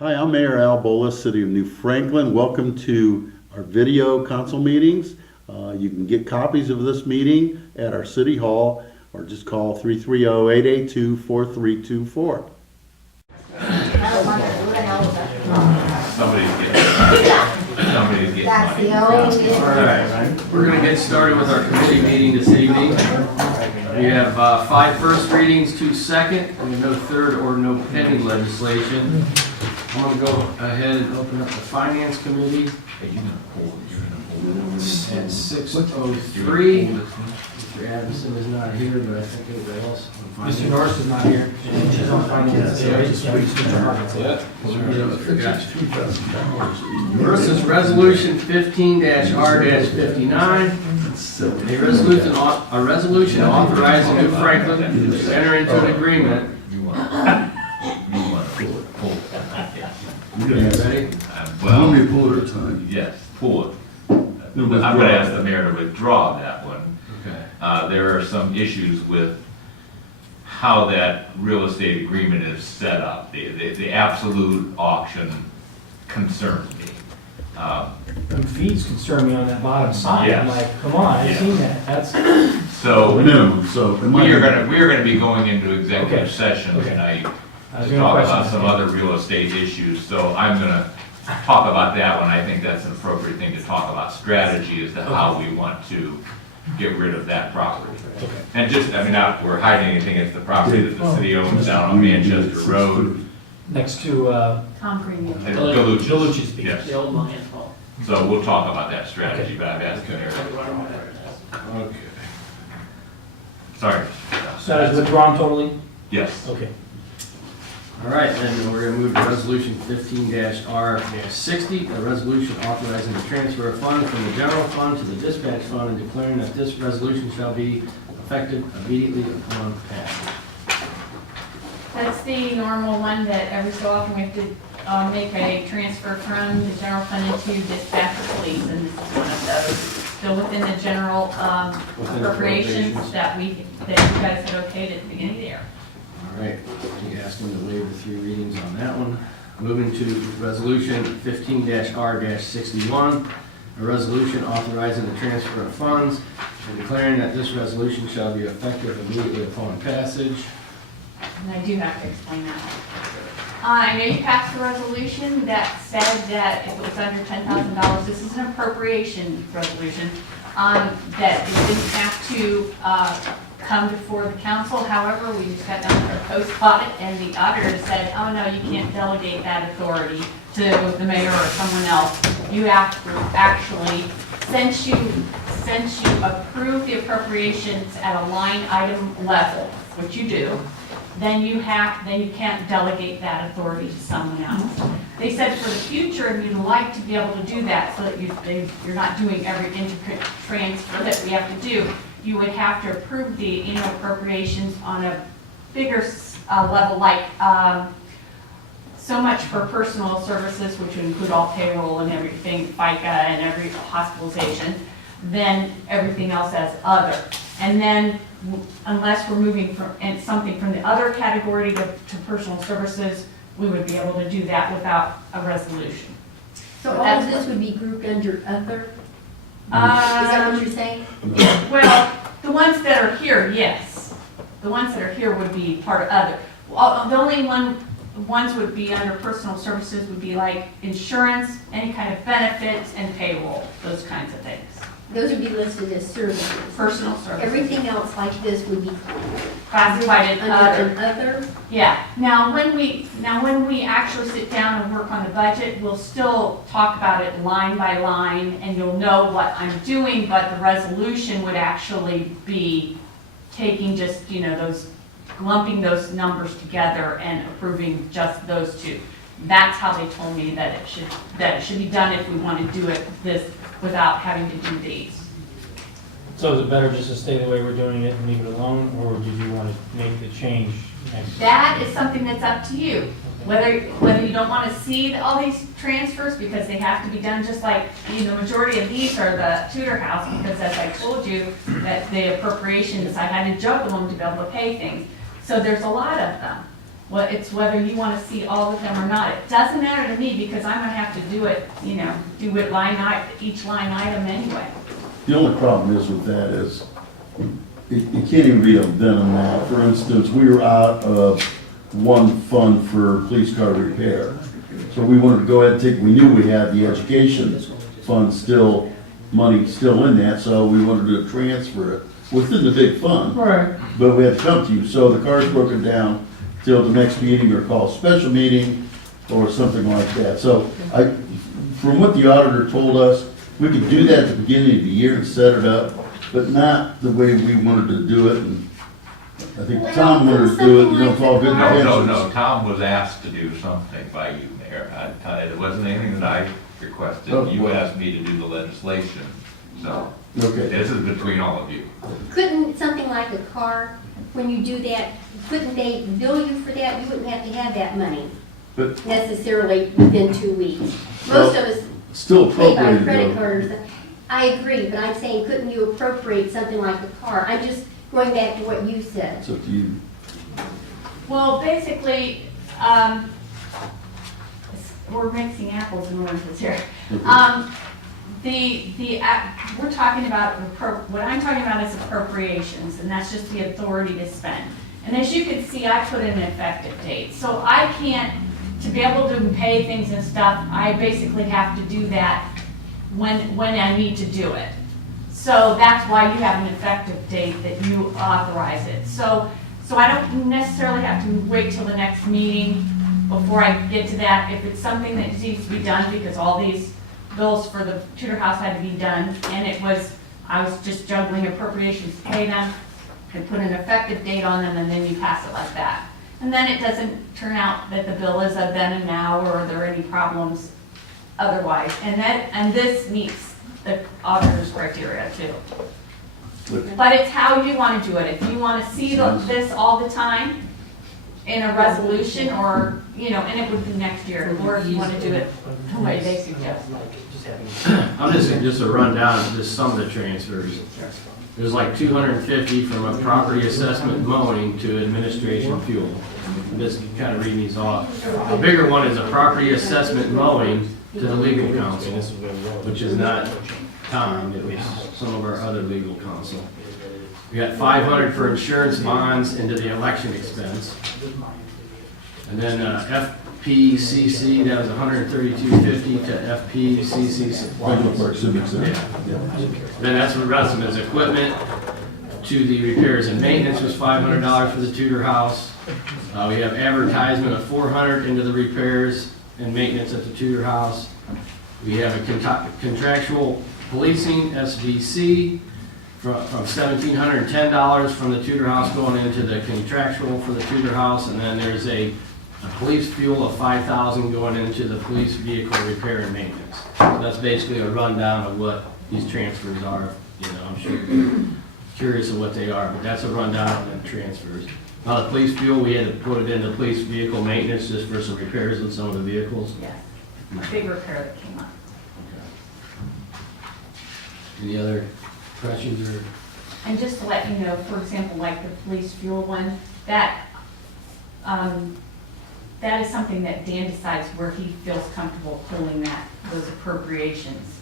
Hi, I'm Mayor Al Bolas, City of New Franklin. Welcome to our video council meetings. You can get copies of this meeting at our City Hall or just call 330-882-4324. Somebody's getting That's money. the only. All right, we're going to get started with our committee meeting this evening. We have 5 first readings, 2 second, and we have no third or no pending legislation. I'm going to go ahead and open up the Finance Committee Hey, you're gonna pull at it. 6:03. Mr. Adamson is not here, but I think everybody else on Finance. Mr. Norris is not here. She's on finance. First is Resolution 15-R-59. A resolution authorizing New Franklin to enter into an agreement. You want to pull it. Ready? Well, pull it or time? yes, pull it. I'm gonna ask the mayor to withdraw that one. Okay. There are some issues with how that real estate agreement is set up. The absolute auction concerns me. The fees concern me on that bottom side. I'm Yes. like, come on, I've Yes. seen that. That's, So, Minimum, so. we are gonna be going into executive Okay. session Okay. tonight I was to gonna talk question about some that. other real estate issues, so I'm gonna talk about that one. I think that's an appropriate thing to talk about, strategy as to how we want to get rid of that property. Okay. And just, I mean, not, we're hiding anything, it's the property that the city owns down on Manchester Road, Next to, Tom Premium. and Galucci's. Galucci's Beach. Yes, The old Lions Hall. so we'll talk about that strategy, but I've asked the mayor. Okay. Sorry. So that is withdrawn totally? Yes. Okay. All right, then we're gonna move to Resolution 15-R-60, a resolution authorizing the transfer of funds from the general fund to the dispatch fund and declaring that this resolution shall be effective immediately upon passage. That's the normal one that every so often we have to make a transfer from the general fund into dispatch or police, and this is one of those. Still within the general Within appropriations appropriations. that you guys had okayed at the beginning of the year. All right, we asked him to waive the 3 readings on that one. Moving to Resolution 15-R-61, a resolution authorizing the transfer of funds and declaring that this resolution shall be effective immediately upon passage. And I do have to explain that one. I know you passed a resolution that said that if it was under $10,000, this is an appropriation resolution, that it didn't have to come before the council. However, we just got done with our post audit, and the auditor said, oh no, you can't delegate that authority to the mayor or someone else. You have to actually, since you approve the appropriations at a line item level, which you do, then you can't delegate that authority to someone else. They said for the future, and you'd like to be able to do that so that you're not doing every intricate transfer that we have to do, you would have to approve the annual appropriations on a bigger level, like so much for personal services, which would include all payroll and everything, FICA and every hospitalization, then everything else as other. And then unless we're moving something from the other category to personal services, we would be able to do that without a resolution. So all of this would be grouped under other? Is that what you're saying? Well, the ones that are here, yes. The ones that are here would be part of other. Well, the only ones would be under personal services would be like insurance, any kind of benefits, and payroll, those kinds of things. Those would be listed as services. Personal services. Everything else like this would be Classified as under other. an other? Yeah, now when we actually sit down and work on the budget, we'll still talk about it line by line, and you'll know what I'm doing, but the resolution would actually be taking just, lumping those numbers together and approving just those two. That's how they told me that it should be done if we want to do it this without having to do these. So is it better just to stay the way we're doing it and leave it alone, or did you want to make the change next? That is something that's up to you. Whether you don't want to see all these transfers because they have to be done just like, the majority of these are the Tudor House, because as I told you, that the appropriations, I had to juggle them to be able to pay things. So there's a lot of them. Well, it's whether you want to see all of them or not. It doesn't matter to me because I'm gonna have to do it, do it each line item anyway. The only problem is with that is, it can't even be a then and now. For instance, we were out of one fund for police car repair. So we wanted to go ahead and take, we knew we had the education fund still, money still in that, so we wanted to transfer it within the big fund. Right. But we had to come to you, so the car's broken down till the next meeting or call a special meeting or something like that. So from what the auditor told us, we could do that at the beginning of the year and set it up, but not the way we wanted to do it. And I think Tom wanted to do it, it's all good No, intentions. no, Tom was asked to do something by you, Mayor. It wasn't anything that I requested. You asked me to do the legislation, so Okay, this is between all of you. Couldn't something like a car, when you do that, couldn't they bill you for that? You wouldn't have to have that money but necessarily within 2 weeks. Most of us still pay by appropriated credit though. card or something. I agree, but I'm saying, couldn't you appropriate something like a car? I'm just going back to what you said. It's up to you. Well, basically, we're mixing apples and oranges here. We're talking about, what I'm talking about is appropriations, and that's just the authority to spend. And as you can see, I put in an effective date. So I can't, to be able to pay things and stuff, I basically have to do that when I need to do it. So that's why you have an effective date that you authorize it. So I don't necessarily have to wait till the next meeting before I get to that. If it's something that needs to be done, because all these bills for the Tudor House had to be done, and I was just juggling appropriations to pay them, I put an effective date on them, and then you pass it like that. And then it doesn't turn out that the bill is a then and now, or are there any problems otherwise. And this meets the auditor's criteria too. But it's how you want to do it. If you want to see this all the time in a resolution, or, and it would be next year, or if you want to do it the way they suggest. I'm just a rundown of just some of the transfers. There's like 250 from a property assessment mowing to administration fuel. I'm just kind of reading these off. The bigger one is a property assessment mowing to the legal counsel, which is not Tom, it was some of our other legal counsel. We got 500 for insurance bonds into the election expense. And then FPCC, that was 132.50 to FPCC Regular supplies. Park Civic Center. Then that's what the rest of it is equipment to the repairs and maintenance was $500 for the Tudor House. We have advertisement of $400 into the repairs and maintenance at the Tudor House. We have a contractual policing, SVC, from $1,710 from the Tudor House going into the contractual for the Tudor House. And then there's a police fuel of $5,000 going into the police vehicle repair and maintenance. So that's basically a rundown of what these transfers are. I'm sure you're curious of what they are, but that's a rundown of the transfers. Now, the police fuel, we had to put it into police vehicle maintenance just for some repairs on some of the vehicles. Yes, a big repair that came up. Any other questions or? And just to let you know, for example, like the police fuel one, that is something that Dan decides where he feels comfortable pulling those appropriations.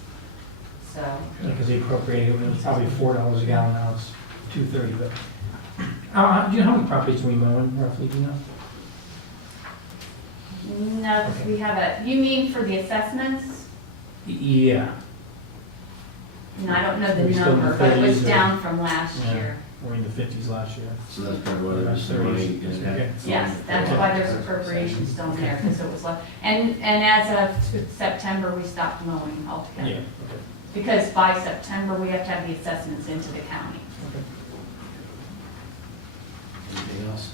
So, Because he appropriated, it was probably $4 a gallon, now it's $2.30, but. Do you know how many properties we mowing roughly, do you know? no, we have you mean for the assessments? Yeah. No, I don't know the Are we still in the number, but it was 30s or- down from last Yeah. year. We're in the 50s last year. So that's probably why there's some money in that. Yes, that's why there's appropriations still there, because it was left. And as of September, we stopped mowing Yeah, altogether. okay. Because by September, we have to have the assessments into the county. Anything else?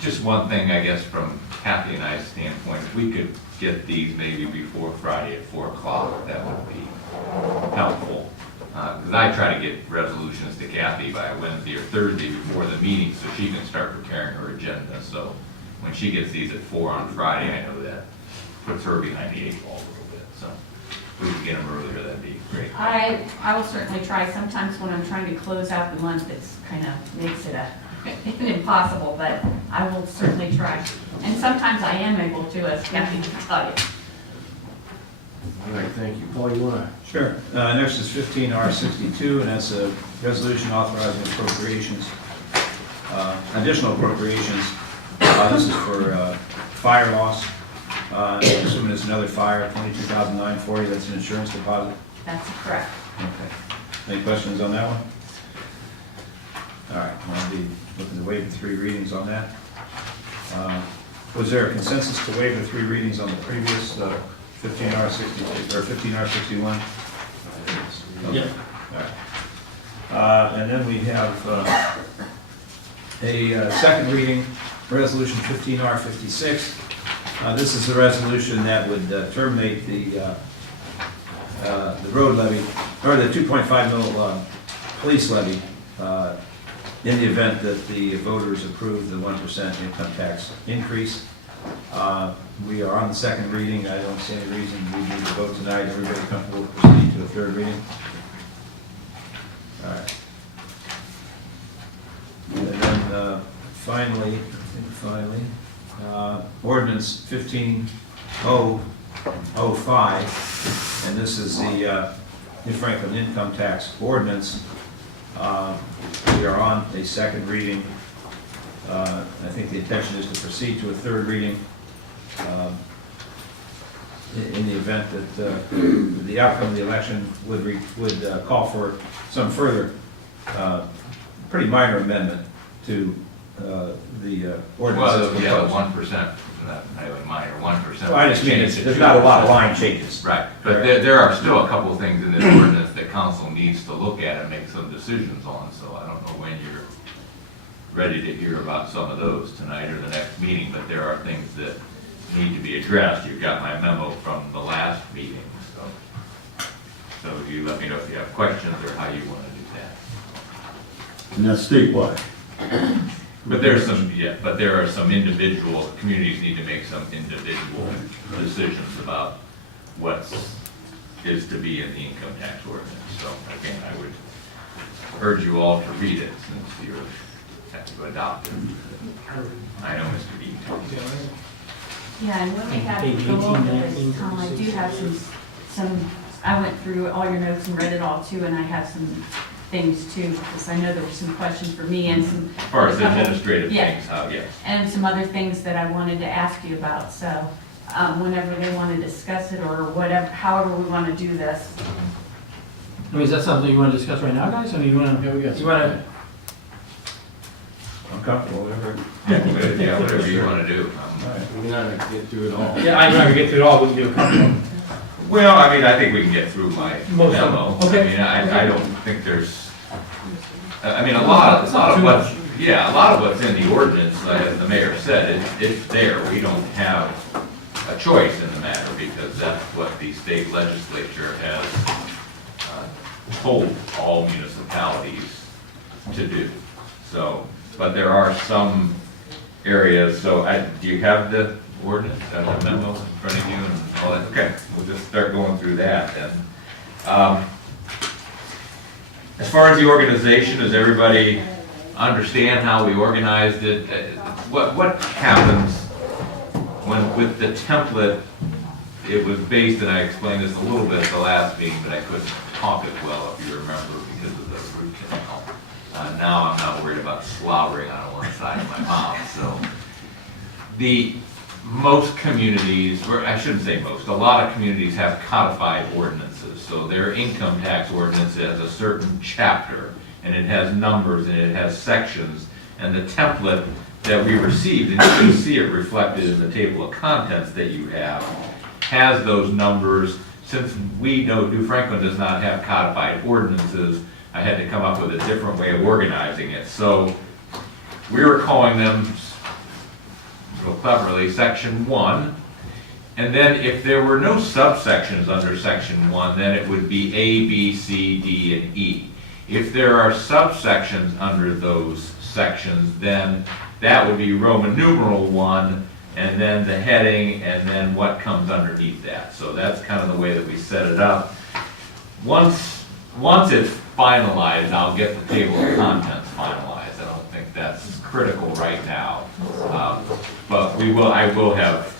Just one thing, I guess, from Kathy and I's standpoint, if we could get these maybe before Friday at 4 o'clock, that would be helpful. Because I try to get resolutions to Kathy by Wednesday or Thursday before the meeting, so she can start preparing her agenda. So when she gets these at 4 on Friday, I know that puts her behind the 8 ball a little bit. So if we could get them earlier, that'd be great. I will certainly try. Sometimes when I'm trying to close out the month, it's kind of makes it a impossible, but I will certainly try. And sometimes I am able to, as Kathy can tell you. All right, thank you. Paul, you wanna? Sure. Next is 15R62, and that's a resolution authorizing appropriations, additional appropriations. This is for fire loss. I'm assuming it's another fire, $22,940, that's an insurance deposit. That's correct. Okay. Any questions on that one? All right, I'll be looking to waive the 3 readings on that. Was there a consensus to waive the 3 readings on the previous 15R62 or 15R61? Yep. All right. And then we have a second reading, Resolution 15R56. This is the resolution that would terminate the road levy, or the 2.5 mil police levy, in the event that the voters approve the 1% income tax increase. We are on the second reading. I don't see any reason we need to vote tonight. Everybody comfortable with proceeding to the third reading? All right. And then finally, ordinance 15005, and this is the New Franklin income tax ordinance. We are on a second reading. I think the intention is to proceed to a third reading in the event that the outcome of the election would call for some further pretty minor amendment to the ordinance. Well, yeah, 1%, not really minor, 1%. Well, I just mean, there's not a lot of line changes. Right, but there are still a couple of things in this ordinance that council needs to look at and make some decisions on, so I don't know when you're ready to hear about some of those tonight or the next meeting, but there are things that need to be addressed. You've got my memo from the last meeting, so you let me know if you have questions or how you want to do that. And that's statewide. But there's some, yeah, but there are some individual, communities need to make some individual decisions about what is to be in the income tax ordinance. So again, I would urge you all to read it since you're have to adopt it. I know Mr. B. Yeah, and when we have Page to go over 18, this, Tom, I do have some, I went through all your notes and read it all too, and I have some things too, because I know there were some questions for me and some. As far as administrative Yeah. things, yes. And some other things that I wanted to ask you about, so, whenever they want to discuss it or whatever, however we want to do this. I mean, is that something you want to discuss right now, guys? I mean, you want to, I'm comfortable, whatever. Yeah, whatever you want to do. All right. We're not gonna get through it all. yeah, I'm not gonna get through it all, but you'll come. Well, I mean, I think we can get through my Most of memo. them. Okay. I mean, I don't think there's, I mean, a lot of what's, yeah, a lot of what's in the ordinance, as the mayor said, it's there. We don't have a choice in the matter because that's what the state legislature has told all municipalities to do. So, but there are some areas, so do you have the ordinance, the memo in front of you and all that? Okay, we'll just start going through that then. As far as the organization, does everybody understand how we organized it? What happens when with the template, it was based, and I explained this a little bit at the last meeting, but I couldn't talk as well, if you remember, because of the root canal. Now I'm not worried about slobbering on one side of my mouth, so. Most communities, or I shouldn't say most, a lot of communities have codified ordinances. So their income tax ordinance has a certain chapter, and it has numbers, and it has sections. And the template that we received, and you can see it reflected in the table of contents that you have, has those numbers. Since we know New Franklin does not have codified ordinances, I had to come up with a different way of organizing it. So we were calling them, real cleverly, Section 1. And then if there were no subsections under Section 1, then it would be A, B, C, D, and E. If there are subsections under those sections, then that would be Roman numeral 1, and then the heading, and then what comes underneath that. So that's kind of the way that we set it up. Once it's finalized, I'll get the table of contents finalized. I don't think that's critical right now. But I will have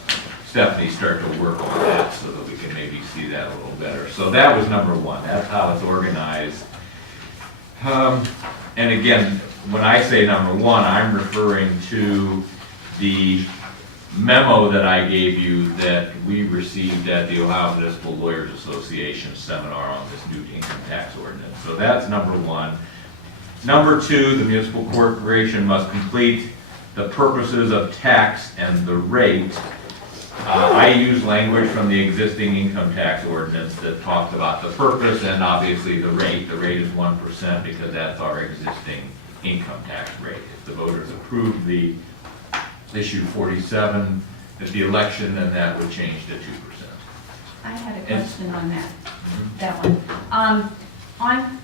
Stephanie start to work on that so that we can maybe see that a little better. So that was number one, that's how it's organized. And again, when I say number one, I'm referring to the memo that I gave you that we received at the Ohio Municipal Lawyers Association seminar on this new income tax ordinance. So that's number one. Number two, the municipal corporation must complete the purposes of tax and the rate. I use language from the existing income tax ordinance that talks about the purpose and obviously the rate. The rate is 1% because that's our existing income tax rate. If the voters approve the issue 47 at the election, then that would change to 2%. I had a question on that one. On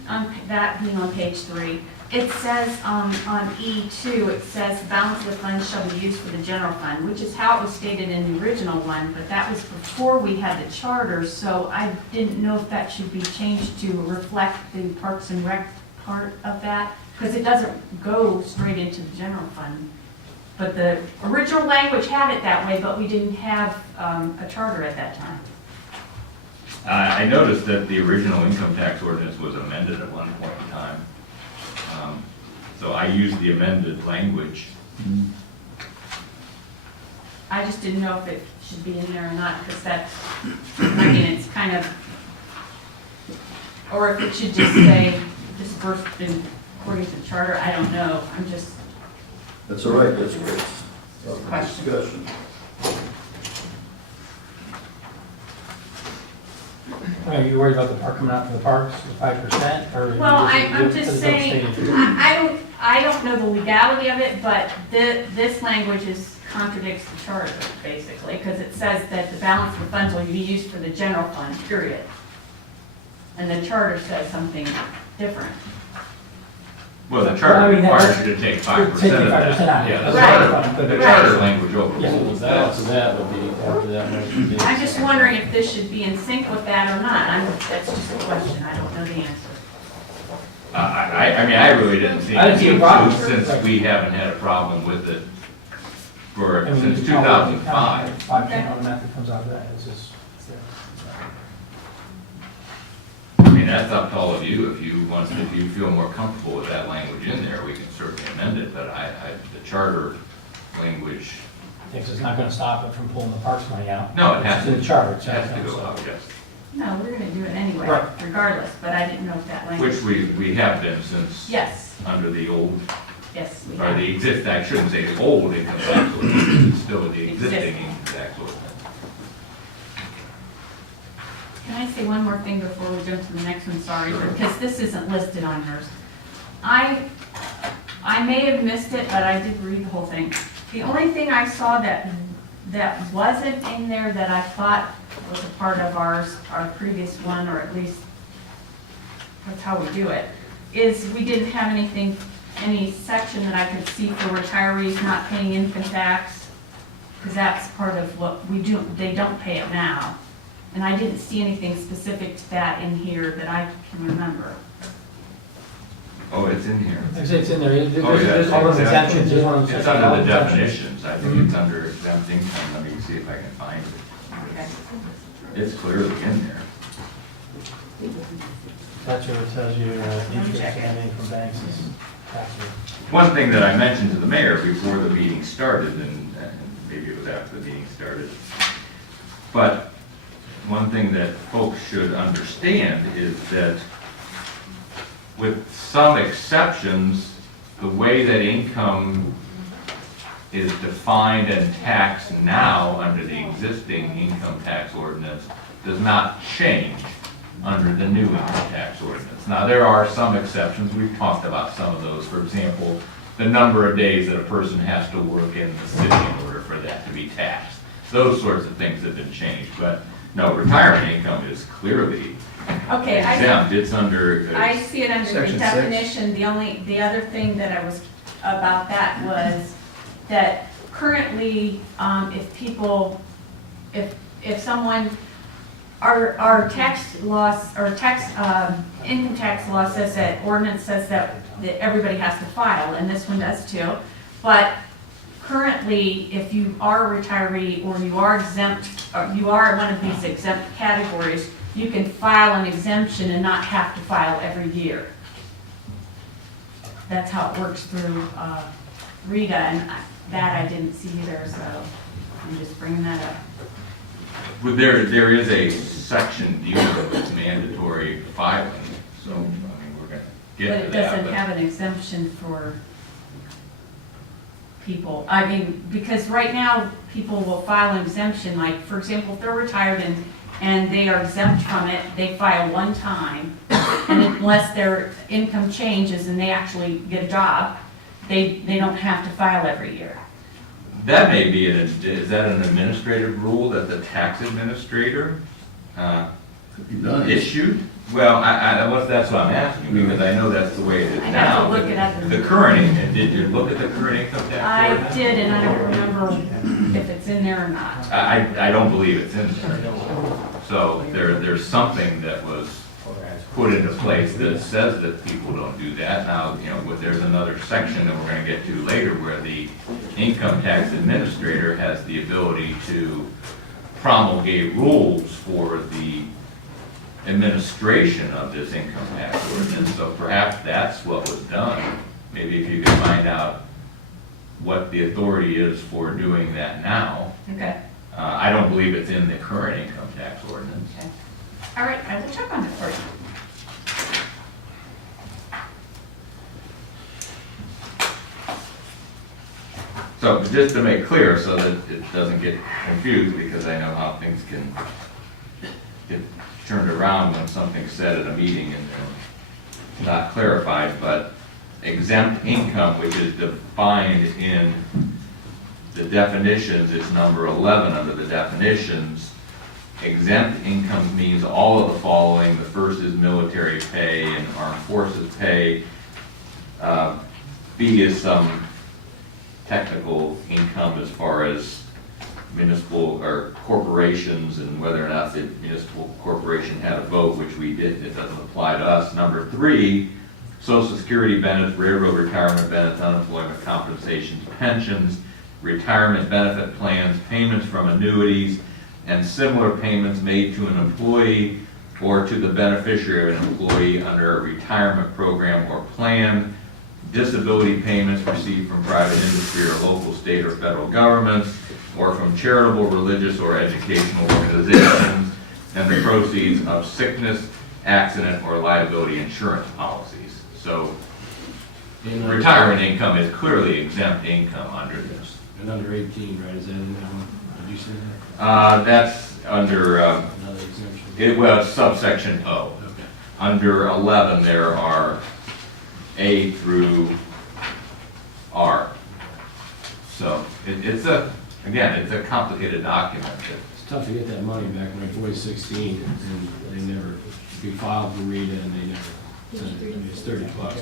that being on page 3, it says on E2, it says balance of the funds shall be used for the general fund, which is how it was stated in the original one, but that was before we had the charter, so I didn't know if that should be changed to reflect the Parks and Rec part of that, because it doesn't go straight into the general fund. But the original language had it that way, but we didn't have a charter at that time. I noticed that the original income tax ordinance was amended at one point in time. So I used the amended language. I just didn't know if it should be in there or not, because that's, I mean, it's kind of, or if it should just say dispersed according to the charter, I don't know, I'm just, That's all right, that's great. Question. Discussion. Are you worried about the park coming out for the parks, the 5%, or? well, I'm just saying, I don't know the legality of it, but this language contradicts the charter, basically, because it says that the balance of the funds will be used for the general fund, period. And the charter says something different. Well, the Well, I charter mean, that's- requires you to take 5% of Take the that. 5% out. Yeah, Right. the Right. charter language over. Yeah. The balance of that would be after that motion. is- I'm just wondering if this should be in sync with that or not. That's just a question. I don't know the answer. I mean, I really didn't see I didn't see a any problem. since we haven't had a problem with it I mean, since you can count- 2005. 5% automatically comes out of that, it's just, I mean, that's up to all of you. If you feel more comfortable with that language in there, we can certainly amend it, but the charter language, it's not gonna stop it from pulling the parks money out. no, it has It's in to, the charter. it has to go out, yes. No, we're gonna do it anyway, Right. regardless, but I didn't know if that language. Which we have been since Yes, under the old, yes, we or have. the exist, I shouldn't say the old income tax ordinance, it's still the existing income tax ordinance. Can I say one more thing before we go to the next one? Sorry, because this isn't listed on yours. I may have missed it, but I did read the whole thing. The only thing I saw that wasn't in there that I thought was a part of our previous one, or at least that's how we do it, is we didn't have any section that I could see for retirees not paying income tax, because that's part of what we do, they don't pay it now. And I didn't see anything specific to that in here that I can remember. Oh, it's in here. Like I say, it's in there, Oh, yeah, there's all those it's- exemptions, there's one of those. It's under the exemptions. definitions, I think it's under exempt income, let me see if I can find it. Okay. It's clearly in there. That's where it tells you, interest coming from banks is taxable. One thing that I mentioned to the mayor before the meeting started, and maybe it was after the meeting started, but one thing that folks should understand is that with some exceptions, the way that income is defined and taxed now under the existing income tax ordinance does not change under the new income tax ordinance. Now, there are some exceptions. We've talked about some of those. For example, the number of days that a person has to work in the city in order for that to be taxed. Those sorts of things have been changed, but no, retirement income is clearly Okay, exempt. It's under. I see it under the Section 6. definition. The other thing that I was, about that was that currently, if someone, our tax laws, or income tax law says that, ordinance says that everybody has to file, and this one does too. But currently, if you are a retiree or you are exempt, or you are one of these exempt categories, you can file an exemption and not have to file every year. That's how it works through Rita, and that I didn't see either, so I'm just bringing that up. But there is a section dealing with mandatory filing, so, I mean, we're gonna But get to it that. doesn't have an exemption for people. I mean, because right now, people will file an exemption, like, for example, if they're retired and they are exempt from it, they file one time, and unless their income changes and they actually get a job, they don't have to file every year. That may be, is that an administrative rule that the tax administrator Could be done. issued? Well, that's what I'm asking, because I know that's the way it is I now. have to look it up. The current, and did you look at the current income tax I ordinance? did, and I don't remember if it's in there or not. I don't believe it's in there. So there's something that was put into place that says that people don't do that. Now, you know, there's another section that we're gonna get to later where the income tax administrator has the ability to promulgate rules for the administration of this income tax ordinance. So perhaps that's what was done. Maybe if you could find out what the authority is for doing that now. Okay. I don't believe it's in the current income tax ordinance. Okay. All right, I will check on it for you. So just to make clear, so that it doesn't get confused, because I know how things can get turned around when something's said at a meeting and not clarified, but exempt income, which is defined in the definitions, is number 11 under the definitions. Exempt income means all of the following. The first is military pay and armed forces pay. B is some technical income as far as municipal or corporations and whether or not the municipal corporation had a vote, which we did. It doesn't apply to us. Number 3, Social Security benefits, railroad retirement benefits, unemployment compensations, pensions, retirement benefit plans, payments from annuities, and similar payments made to an employee or to the beneficiary of an employee under a retirement program or plan, disability payments received from private industry or local, state, or federal governments, or from charitable, religious, or educational organizations, and the proceeds of sickness, accident, or liability insurance policies. So retirement income is clearly exempt income under this. And under 18, right, is that in that one? Did you say that? That's under, Another exemption? well, it's subsection O. Okay. Under 11, there are A through R. So it's again, it's a complicated document. It's tough to get that money back. My boy's 16, and they never, we filed for Rita, and they never sent it. I mean, it's $30, but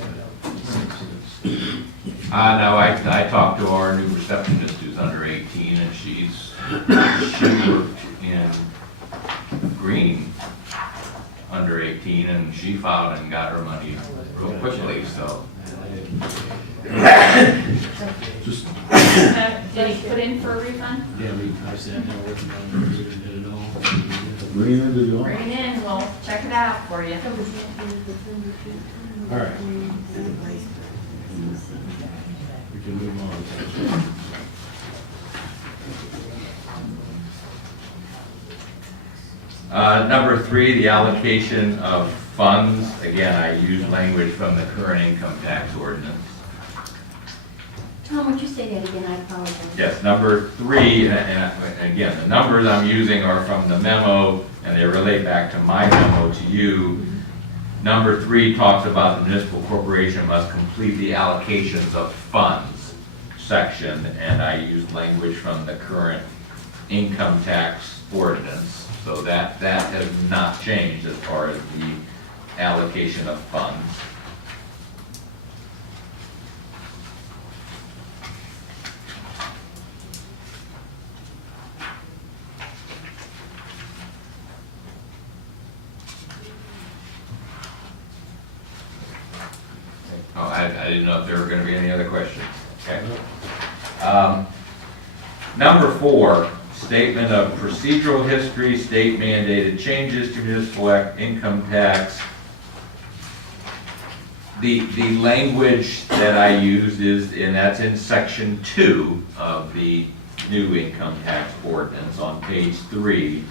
No, I talked to our new receptionist who's under 18, and she worked in Green under 18, and she filed and got her money real quickly, so. Just, Did he put in for a refund? yeah, I sat down working on it, Rita did it all. bring it into the Bring office. it in, we'll check it out for you. All right. We can move on. Number 3, the allocation of funds. Again, I use language from the current income tax ordinance. Tom, would you say that again? I apologize. Yes, number 3, and again, the numbers I'm using are from the memo, and they relate back to my memo to you. Number 3 talks about the municipal corporation must complete the allocations of funds section, and I used language from the current income tax ordinance. So that has not changed as far as the allocation of funds. Oh, I didn't know if there were gonna be any other questions. Okay. Number 4, statement of procedural history, state mandated changes to municipal income tax. The language that I used is, and that's in section 2 of the new income tax ordinance on page 3.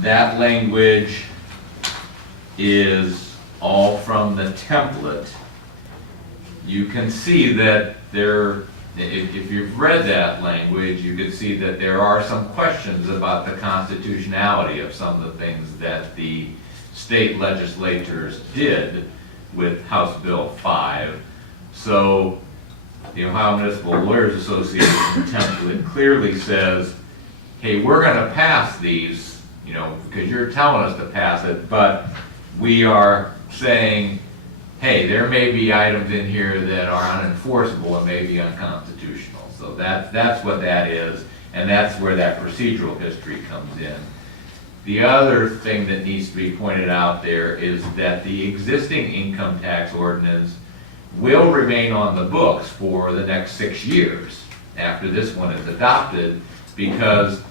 That language is all from the template. You can see that there, if you've read that language, you can see that there are some questions about the constitutionality of some of the things that the state legislatures did with House Bill 5. So the Ohio Municipal Lawyers Association template clearly says, hey, we're going to pass these, you know, because you're telling us to pass it, but we are saying, hey, there may be items in here that are unenforceable and may be unconstitutional. So that's what that is, and that's where that procedural history comes in. The other thing that needs to be pointed out there is that the existing income tax ordinance will remain on the books for the next 6 years after this one is adopted, because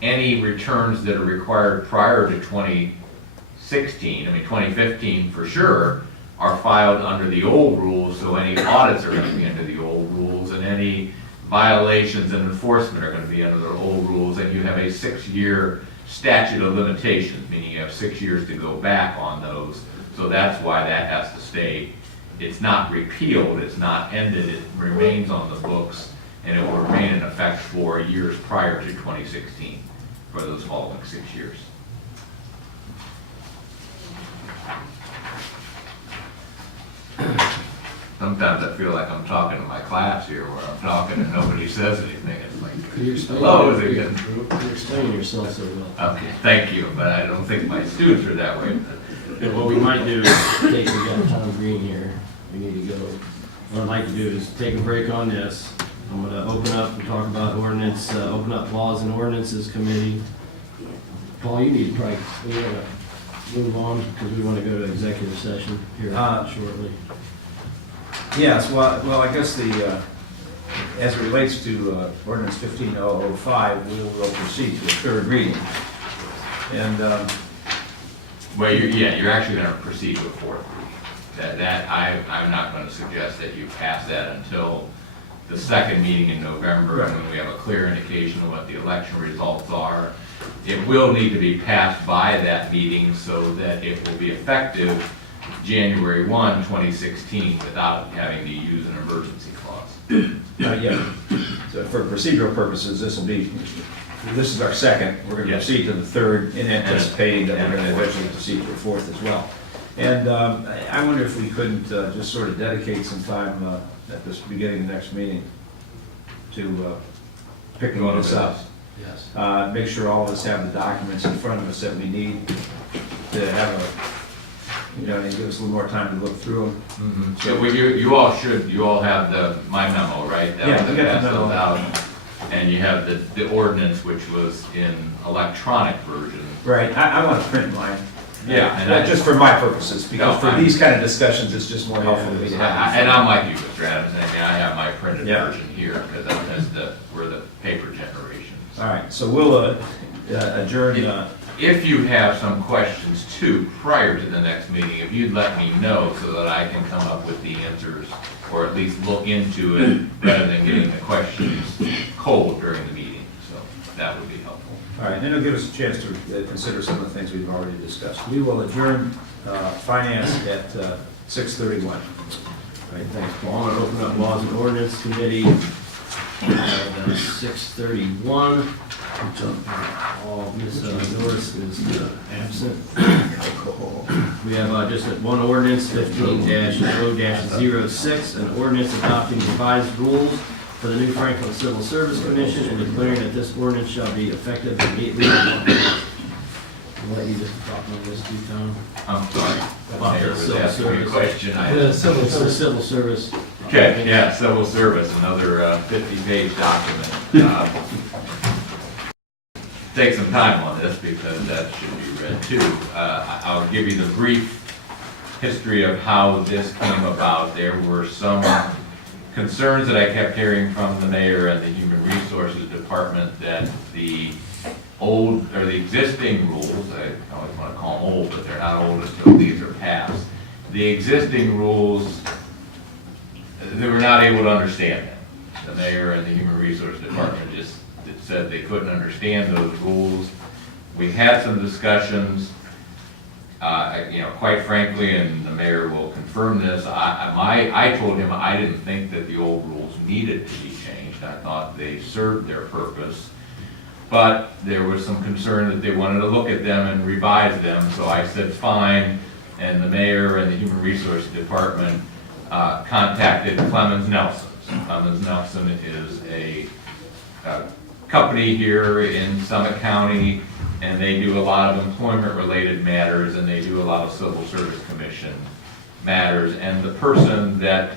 any returns that are required prior to 2015 for sure, are filed under the old rules, so any audits are going to be under the old rules, and any violations and enforcement are going to be under the old rules, and you have a 6-year statute of limitations, meaning you have 6 years to go back on those. So that's why that has to stay. It's not repealed, it's not ended, it remains on the books, and it will remain in effect for years prior to 2016 for those following 6 years. Sometimes I feel like I'm talking to my class here, where I'm talking and nobody says anything. It's like, hello, is it good? You're explaining yourself so well. Okay, thank you, but I don't think my students are that way. And what we might do is take, we got Tom Green here, we need to go. What I'd like to do is take a break on this. I'm gonna open up and talk about ordinance, open up laws and ordinances committee. Paul, you need to probably, we gotta move on because we wanna go to executive session here shortly. Yes, well, I guess as it relates to ordinance 15005, we will proceed to a third reading. And, Well, you're actually gonna proceed to a fourth reading. I'm not gonna suggest that you pass that until the second meeting in November, Right. when we have a clear indication of what the election results are. It will need to be passed by that meeting so that it will be effective January 1, 2016, without having to use an emergency clause. yeah, so for procedural purposes, this is our second. We're going to Yes. proceed to the third, in anticipating that we're going to eventually proceed to a fourth as well. And I wonder if we couldn't just sort of dedicate some time at this beginning of the next meeting to picking this up. Yes. Make sure all of us have the documents in front of us that we need to have and give us a little more time to look through them. So you all have my memo, right? That Yeah, was we got the passed memo. out. And you have the ordinance, which was in electronic version. Right, I want to print mine. Yeah, and I- Just for my purposes, because No, for I'm- these kind of discussions, it's just more helpful to me to have. And I'm like you, Mr. Adams, I mean, I have my printed Yeah. version here, because we're the paper generation. All right, so we'll adjourn, If you have some questions too, prior to the next meeting, if you'd let me know so that I can come up with the answers, or at least look into it, rather than getting the questions cold during the meeting, so that would be helpful. all right, and it'll give us a chance to consider some of the things we've already discussed. We will adjourn finance at 6:31. All right, thanks, Paul. I'm gonna open up laws and ordinance committee at 6:31. Ms. Norris is absent. We have just one ordinance, 15-0-06, an ordinance adopting revised rules for the new Franklin Civil Service Commission and declaring that this ordinance shall be effective immediately. I'll let you just talk on this too, Tom. I'm sorry. About Mayor the was civil asking me a service. question. The civil It's the civil service. Okay, yeah, civil service, another 50-page document. Take some time on this because that should be read too. I'll give you the brief history of how this came about. There were some concerns that I kept hearing from the mayor and the Human Resources Department that the old, or the existing rules, I always want to call them old, but they're not old until these are passed. The existing rules, they were not able to understand them. The mayor and the Human Resources Department just said they couldn't understand those rules. We had some discussions, quite frankly, and the mayor will confirm this, I told him I didn't think that the old rules needed to be changed. I thought they served their purpose. But there was some concern that they wanted to look at them and revise them, so I said fine. And the mayor and the Human Resources Department contacted Clemens Nelson. Clemens Nelson is a company here in Summit County, and they do a lot of employment-related matters, and they do a lot of Civil Service Commission matters. And the person that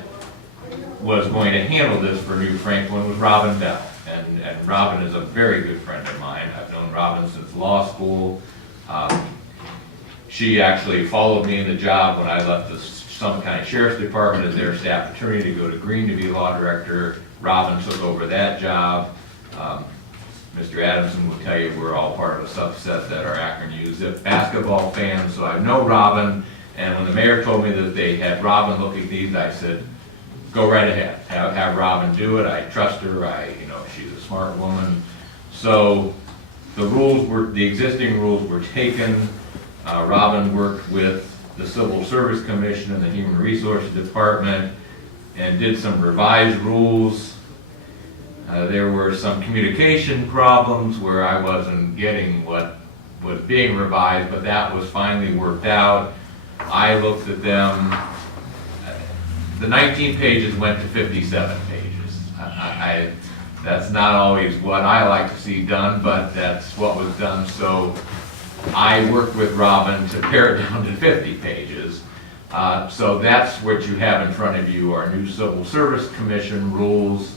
was going to handle this for New Franklin was Robin Bell. And Robin is a very good friend of mine. I've known Robin since law school. She actually followed me in the job when I left the Summit County Sheriff's Department as their staff attorney to go to Greene to be law director. Robin took over that job. Mr. Adamson will tell you we're all part of a subset that are Akron U Zip basketball fans, so I know Robin. And when the mayor told me that they had Robin look at these, I said, go right ahead, have Robin do it. I trust her. She's a smart woman. So the existing rules were taken. Robin worked with the Civil Service Commission and the Human Resources Department and did some revised rules. There were some communication problems where I wasn't getting what was being revised, but that was finally worked out. I looked at them. The 19 pages went to 57 pages. That's not always what I like to see done, but that's what was done. So I worked with Robin to pare it down to 50 pages. So that's what you have in front of you, are new Civil Service Commission rules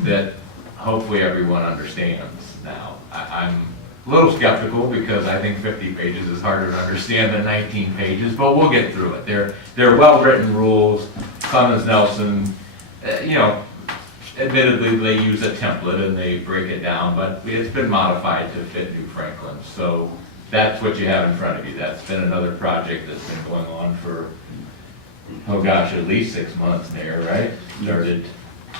that hopefully everyone understands now. I'm a little skeptical because I think 50 pages is harder to understand than 19 pages, but we'll get through it. They're well-written rules. Clemens Nelson, admittedly they use a template and they break it down, but it's been modified to fit New Franklin. So that's what you have in front of you. That's been another project that's been going on for, at least 6 months now, right?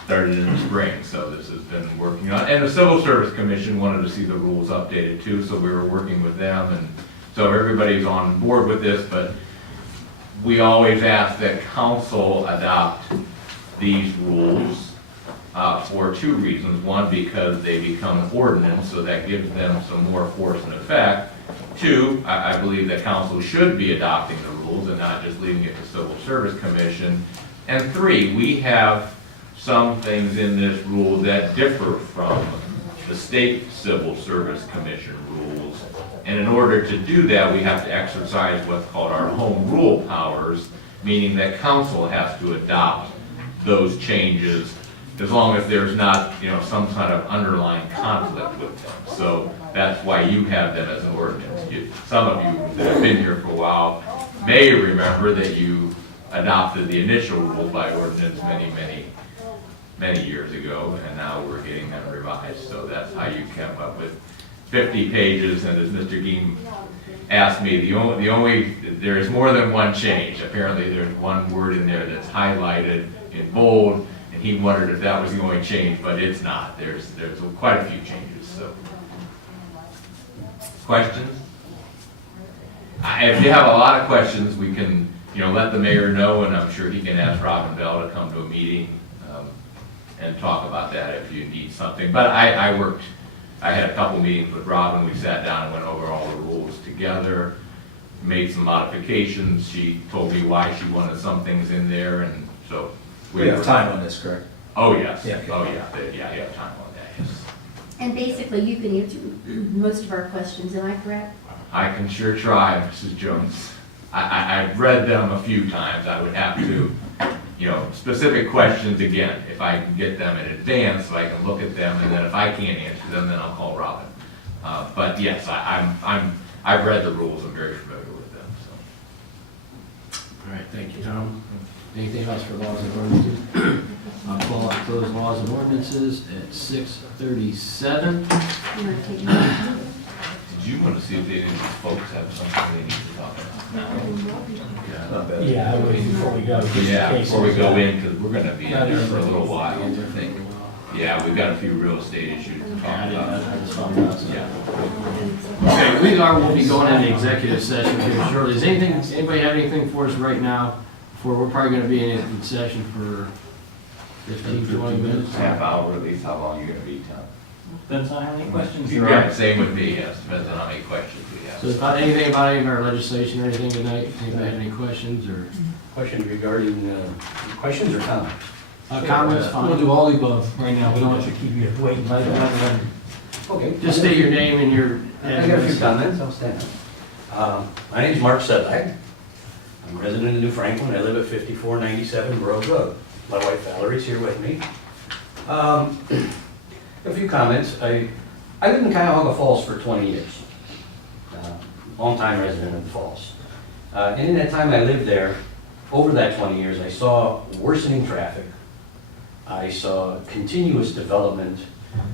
Started in the spring, so this has been working on. And the Civil Service Commission wanted to see the rules updated too, so we were working with them, and so everybody's on board with this, but we always ask that council adopt these rules for two reasons. One, because they become ordinance, so that gives them some more force and effect. Two, I believe that council should be adopting the rules and not just leaving it to Civil Service Commission. And three, we have some things in this rule that differ from the state Civil Service Commission rules. And in order to do that, we have to exercise what's called our home rule powers, meaning that council has to adopt those changes as long as there's not, some kind of underlying conflict with them. So that's why you have them as an ordinance. Some of you that have been here for a while may remember that you adopted the initial rule by ordinance many years ago, and now we're getting them revised. So that's how you came up with 50 pages, and as Mr. Geem asked me, there is more than one change. Apparently there's one word in there that's highlighted in bold, and he wondered if that was the only change, but it's not. There's quite a few changes, so. Questions? If you have a lot of questions, we can, let the mayor know, and I'm sure he can ask Robin Bell to come to a meeting and talk about that if you need something. But I had a couple meetings with Robin. We sat down and went over all the rules together, made some modifications. She told me why she wanted some things in there, and so. We have time on this, correct? Oh, yes. Yeah, okay. Oh, yeah, you have time on that, yes. And basically, you can answer most of our questions, am I correct? I can sure try, Mrs. Jones. I've read them a few times. I would have to, specific questions again, if I can get them in advance, so I can look at them, and then if I can't answer them, then I'll call Robin. But yes, I've read the rules. I'm very familiar with them, so. All right, thank you, Tom. Anything else for laws and ordinances? I'll close laws and ordinances at 6:37. You wanna take notes? Did you want to see if any of these folks have something they need to talk about? Not bad. Yeah, I would before we go. just in Yeah, case before we there's, go in, because we're gonna be in there for a little while, I think. Yeah, we've got a few real estate issues to talk about. I just found out, so. Yeah. Okay, we'll be going into executive session here shortly. Does anybody have anything for us right now? We're probably gonna be in session for 15, 20 minutes. Half hour at least, how long you're gonna be, Tom? Depends on how many questions Yeah, there are. same with me, yes, depends on how many questions we have. So about anything about any of our legislation or anything tonight? Anybody have any questions or Questions regarding, questions or comments? comments? we'll Fine. do all the above right now. We don't want to keep you waiting. Okay. Just state your name and your I got a few address. comments, I'll stand up. My name's Mark Sedlak. I'm a resident of New Franklin. I live at 5497 Grove Road. My wife Valerie's here with me. A few comments. I lived in Cuyahoga Falls for 20 years. Longtime resident of the Falls. And in that time I lived there, over that 20 years, I saw worsening traffic. I saw continuous development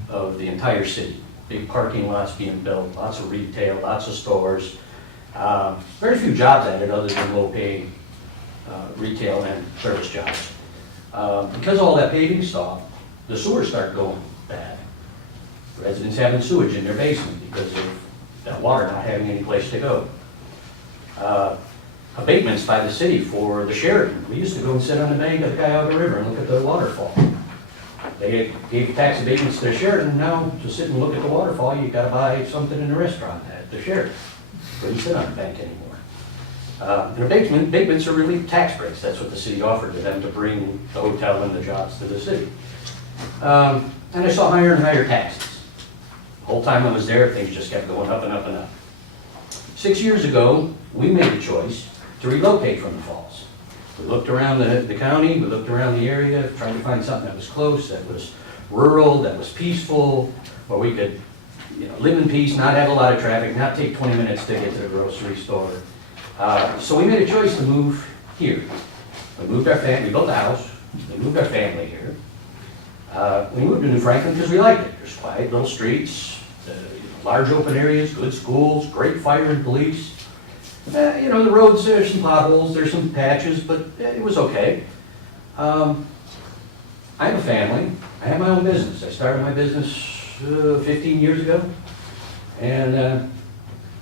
of the entire city. Big parking lots being built, lots of retail, lots of stores. Very few jobs added other than low-paying retail and service jobs. Because all that paving stopped, the sewers start going bad. Residents having sewage in their basement because of that water not having any place to go. Abatements by the city for the Sheraton. We used to go and sit on the bank of the Cuyahoga River and look at the waterfall. They gave tax abatements to the Sheraton. Now, to sit and look at the waterfall, you gotta buy something in the restaurant at the Sheraton. Couldn't sit on the bank anymore. And abatements are really tax breaks. That's what the city offered to them to bring the hotel and the jobs to the city. And I saw higher and higher taxes. The whole time I was there, things just kept going up and up and up. 6 years ago, we made a choice to relocate from the falls. We looked around the county, we looked around the area, trying to find something that was close, that was rural, that was peaceful, where we could, live in peace, not have a lot of traffic, not take 20 minutes to get to the grocery store. So we made a choice to move here. We moved our family, we built a house, we moved our family here. We moved to New Franklin because we liked it. There's quiet little streets, large open areas, good schools, great fire and police. The roads, there's some potholes, there's some patches, but it was okay. I have a family. I have my own business. I started my business 15 years ago, and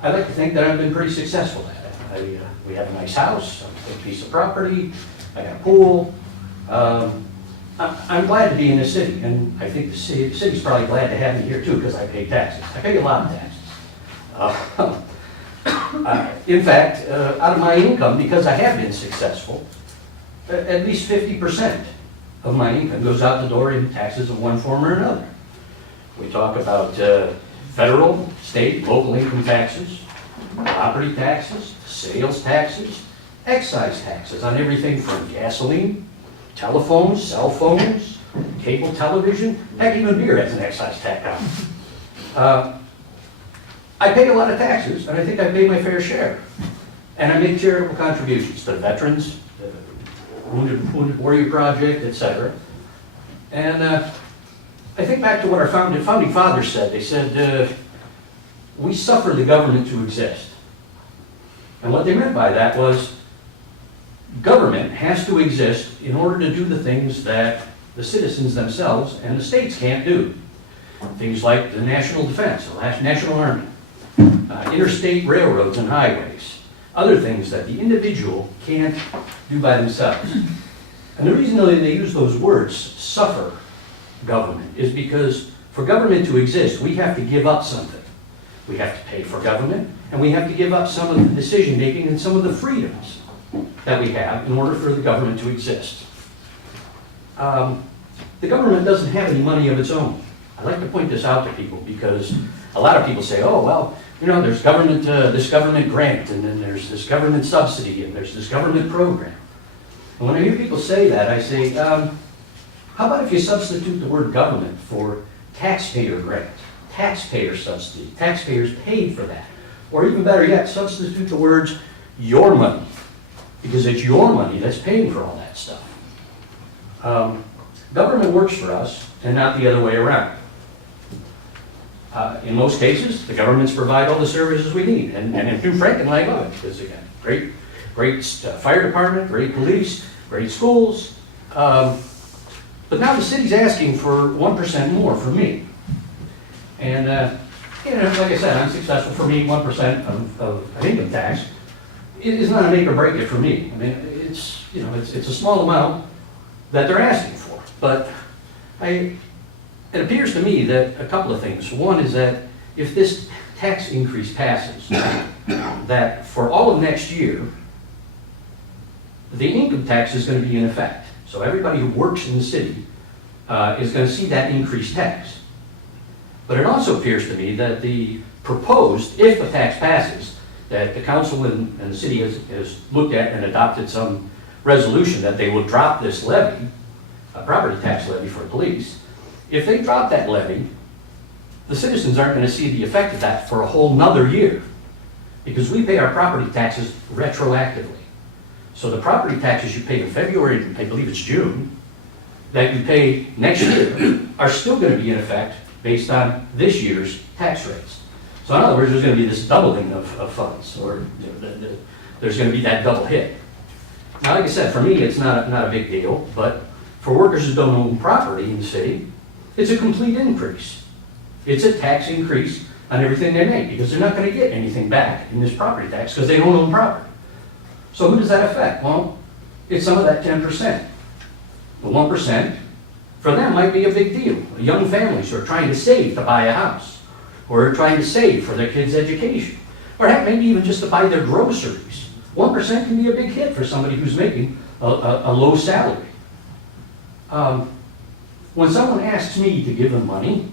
I like to think that I've been pretty successful at it. We have a nice house, a piece of property, I got a pool. I'm glad to be in this city, and I think the city's probably glad to have me here too, because I pay taxes. I pay a lot of taxes. In fact, out of my income, because I have been successful, at least 50% of my income goes out the door in taxes of one form or another. We talk about federal, state, local income taxes, property taxes, sales taxes, excise taxes on everything from gasoline, telephones, cell phones, cable television, heck, even beer has an excise tax on it. I pay a lot of taxes, and I think I pay my fair share. And I make charitable contributions to the veterans, the Wounded Warrior Project, etc. And I think back to what our founding fathers said. They said, we suffer the government to exist. And what they meant by that was, government has to exist in order to do the things that the citizens themselves and the states can't do. Things like the national defense, the national army, interstate railroads and highways, other things that the individual can't do by themselves. And the reason they use those words, suffer government, is because for government to exist, we have to give up something. We have to pay for government, and we have to give up some of the decision-making and some of the freedoms that we have in order for the government to exist. The government doesn't have any money of its own. I like to point this out to people because a lot of people say, oh, well, there's government, this government grant, and then there's this government subsidy, and there's this government program. And when I hear people say that, I say, how about if you substitute the word government for taxpayer grant, taxpayer subsidy, taxpayers paid for that. Or even better yet, substitute the words your money, because it's your money that's paying for all that stuff. Government works for us and not the other way around. In most cases, the governments provide all the services we need, and in New Franken, I love it, because again, great fire department, great police, great schools. But now the city's asking for 1% more from me. And, like I said, unsuccessful for me, 1% of income tax. It is not a make or break it for me. I mean, it's a small amount that they're asking for. But it appears to me that a couple of things. One is that if this tax increase passes, that for all of next year, the income tax is going to be in effect. So everybody who works in the city is going to see that increased tax. But it also appears to me that the proposed, if the tax passes, that the council and the city has looked at and adopted some resolution that they will drop this levy, a property tax levy for police. If they drop that levy, the citizens aren't going to see the effect of that for a whole nother year, because we pay our property taxes retroactively. So the property taxes you pay in February, I believe it's June, that you pay next year are still going to be in effect based on this year's tax rates. So in other words, there's going to be this doubling of funds, or there's going to be that double hit. Now, like I said, for me, it's not a big deal, but for workers who don't own property in the city, it's a complete increase. It's a tax increase on everything they make, because they're not going to get anything back in this property tax because they don't own property. So who does that affect? Well, it's some of that 10%. The 1%, for them, might be a big deal. Young families who are trying to save to buy a house, or are trying to save for their kids' education, or heck, maybe even just to buy their groceries. 1% can be a big hit for somebody who's making a low salary. When someone asks me to give them money,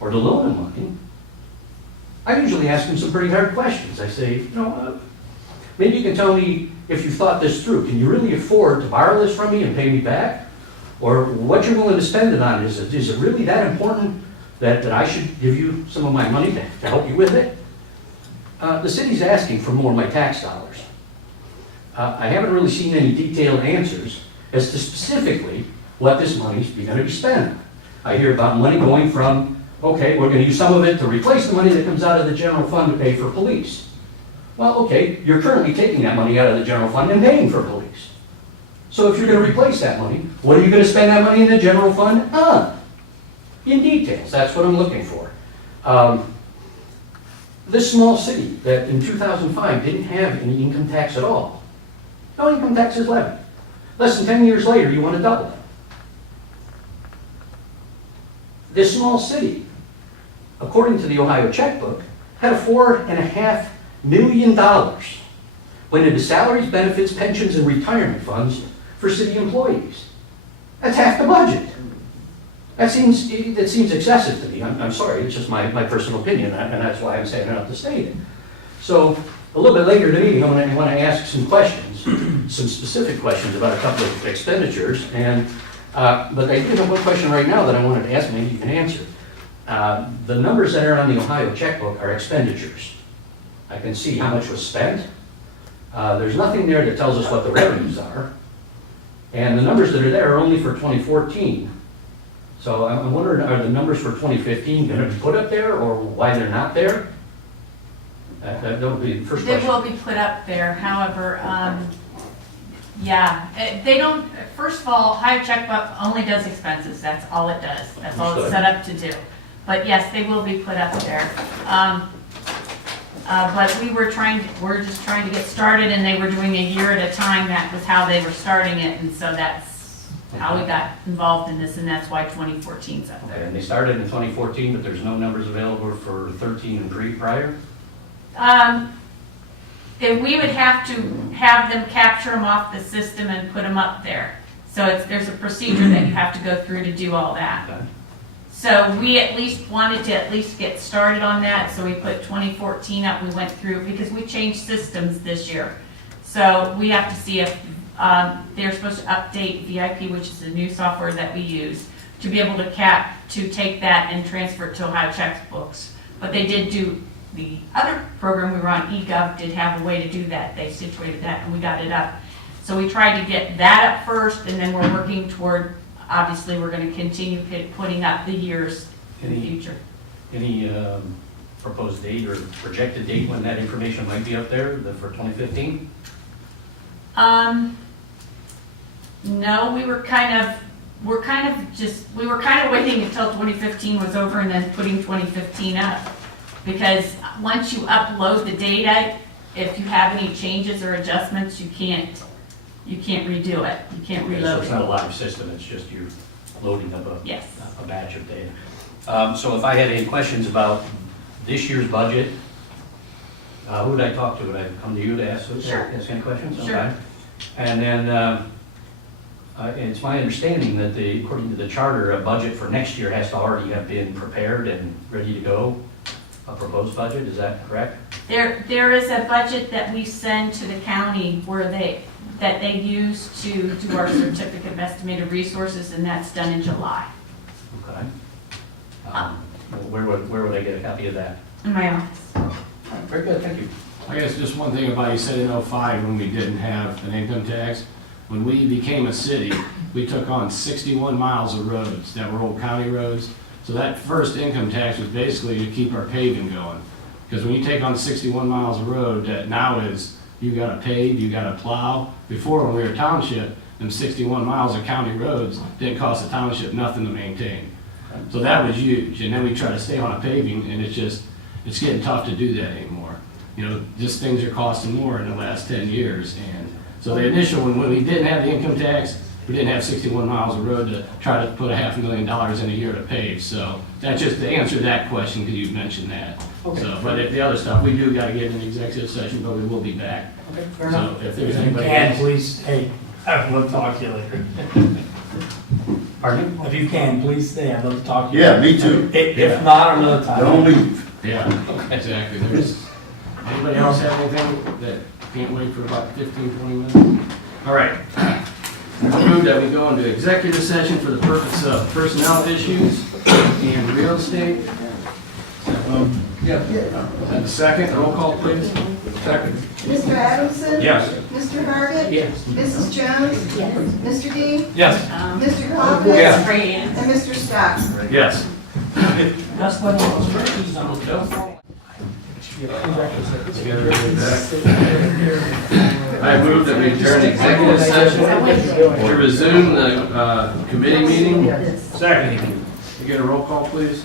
or to loan them money, I usually ask them some pretty hard questions. I say, maybe you can tell me if you thought this through. Can you really afford to borrow this from me and pay me back? Or what you're willing to spend it on, is it really that important that I should give you some of my money to help you with it? The city's asking for more of my tax dollars. I haven't really seen any detailed answers as to specifically what this money's going to be spent on. I hear about money going from, okay, we're going to use some of it to replace the money that comes out of the general fund to pay for police. Well, okay, you're currently taking that money out of the general fund and paying for police. So if you're going to replace that money, what are you going to spend that money in the general fund on? In details, that's what I'm looking for. This small city that in 2005 didn't have any income tax at all, no income tax is levied. Less than 10 years later, you want to double it. This small city, according to the Ohio checkbook, had a $4.5 million went into salaries, benefits, pensions, and retirement funds for city employees. That's half the budget. That seems excessive to me. I'm sorry, it's just my personal opinion, and that's why I'm standing up to state it. So a little bit later in the meeting, I want to ask some questions, some specific questions about a couple of expenditures, but I do have one question right now that I wanted to ask, maybe you can answer. The numbers that are on the Ohio checkbook are expenditures. I can see how much was spent. There's nothing there that tells us what the revenues are. And the numbers that are there are only for 2014. So I'm wondering, are the numbers for 2015 going to be put up there, or why they're not there? That would be the first They question. will be put up there, however, they don't, first of all, Ohio checkbook only does expenses, that's all it does. That's all it's set up to do. But yes, they will be put up there. But we're just trying to get started, and they were doing a year at a time. That was how they were starting it, and so that's how we got involved in this, and that's why 2014's up Okay, there. and they started in 2014, but there's no numbers available for 13 and prior? Then we would have to have them capture them off the system and put them up there. So there's a procedure that you have to go through to do all that. Okay. So we at least wanted to get started on that, so we put 2014 up, we went through, because we changed systems this year. So we have to see if they're supposed to update VIP, which is a new software that we use, to be able to take that and transfer it to Ohio checkbooks. But they did do, the other program we were on, eGov, did have a way to do that. They situated that and we got it up. So we tried to get that up first, and then we're working toward obviously, we're gonna continue putting up the years in the Any- future. Any proposed date or projected date when that information might be up there for 2015? No, we were kind of waiting until 2015 was over and then putting 2015 up. Because once you upload the data, if you have any changes or adjustments, you can't redo it. You can't Okay, so reload it's not a it. live system, it's just you loading up Yes. a batch of data. So if I had any questions about this year's budget, who would I talk to? Would I come to you to ask ask any questions? Sure. Okay. And then, it's my understanding that according to the charter, a budget for next year has to already have been prepared and ready to go, a proposed budget, is that correct? There is a budget that we send to the county that they use to do our certificate of estimated resources, and that's done in July Okay. Where would I get a copy of that? in my office. Very good, thank you. I guess just one thing about, you said in '05 when we didn't have an income tax, when we became a city, we took on 61 miles of roads that were old county roads. So that first income tax was basically to keep our paving going. Because when you take on 61 miles of road, that now is, you gotta pave, you gotta plow. Before, when we were a township, them 61 miles of county roads didn't cost the township nothing to maintain. So that was huge, and then we try to stay on a paving, and it's getting tough to do that anymore. You know, just things are costing more in the last 10 years, and so the initial, when we didn't have the income tax, we didn't have 61 miles of road to try to put $500,000 in a year to pave, so that's just to answer that question, because you mentioned that. Okay. So, but if the other stuff, we do gotta get an executive session, but we will be back. Okay, fair So enough. if there's If you anybody can, else. please, hey, I'd love to talk to you later. Pardon me? If you can, please stay, I'd love to talk to you. Yeah, me too. If not, another time. Don't leave. Yeah, exactly. Anybody else have anything that can't wait for about 15, 20 minutes? All right. I move that we go into executive session for the purpose of personnel issues and real estate. And the second, roll call, please. Second. Mr. Adamson? Yes. Mr. Hargit? Yes. Mrs. Jones? Yes. Mr. Dean? Yes. Mr. Cobbin? Yes. And Mr. Scott? Yes. That's what it was. Turkey's on the I move that we adjourn the executive session to resume the committee meeting. Second. You get a roll call, please?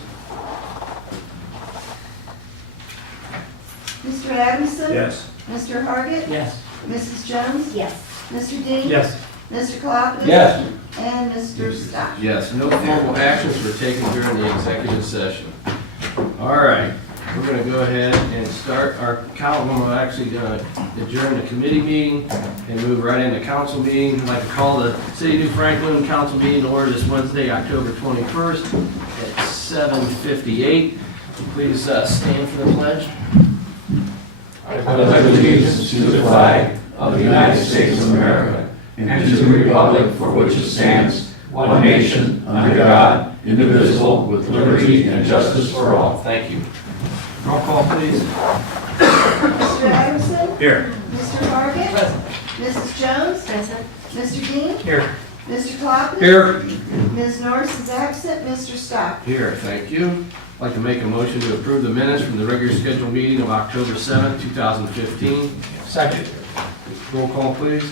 Mr. Adamson? Yes. Mr. Hargit? Yes. Mrs. Jones? Yes. Mr. Dean? Yes. Mr. Cobbin? Yes. And Mr. Scott? Yes, no formal actions were taken during the executive session. All right, we're gonna go ahead and start our council, we're actually gonna adjourn the committee meeting and move right into council meeting. I'd like to call the City of New Franklin council meeting to order this Wednesday, October 21st at 7:58. Please stand for the pledge. I pledge allegiance to the flag of the United States of America and to the republic for which it stands, one nation, under God, indivisible, with liberty and justice for all. Thank you. Roll call, please. Mr. Adamson? Here. Mr. Hargit? Mrs. Jones? Present. Mr. Dean? Here. Mr. Cobbin? Here. Ms. Norris is absent. Mr. Scott? Here, thank you. I'd like to make a motion to approve the minutes from the regular scheduled meeting of October 7th, 2015. Second. Roll call, please.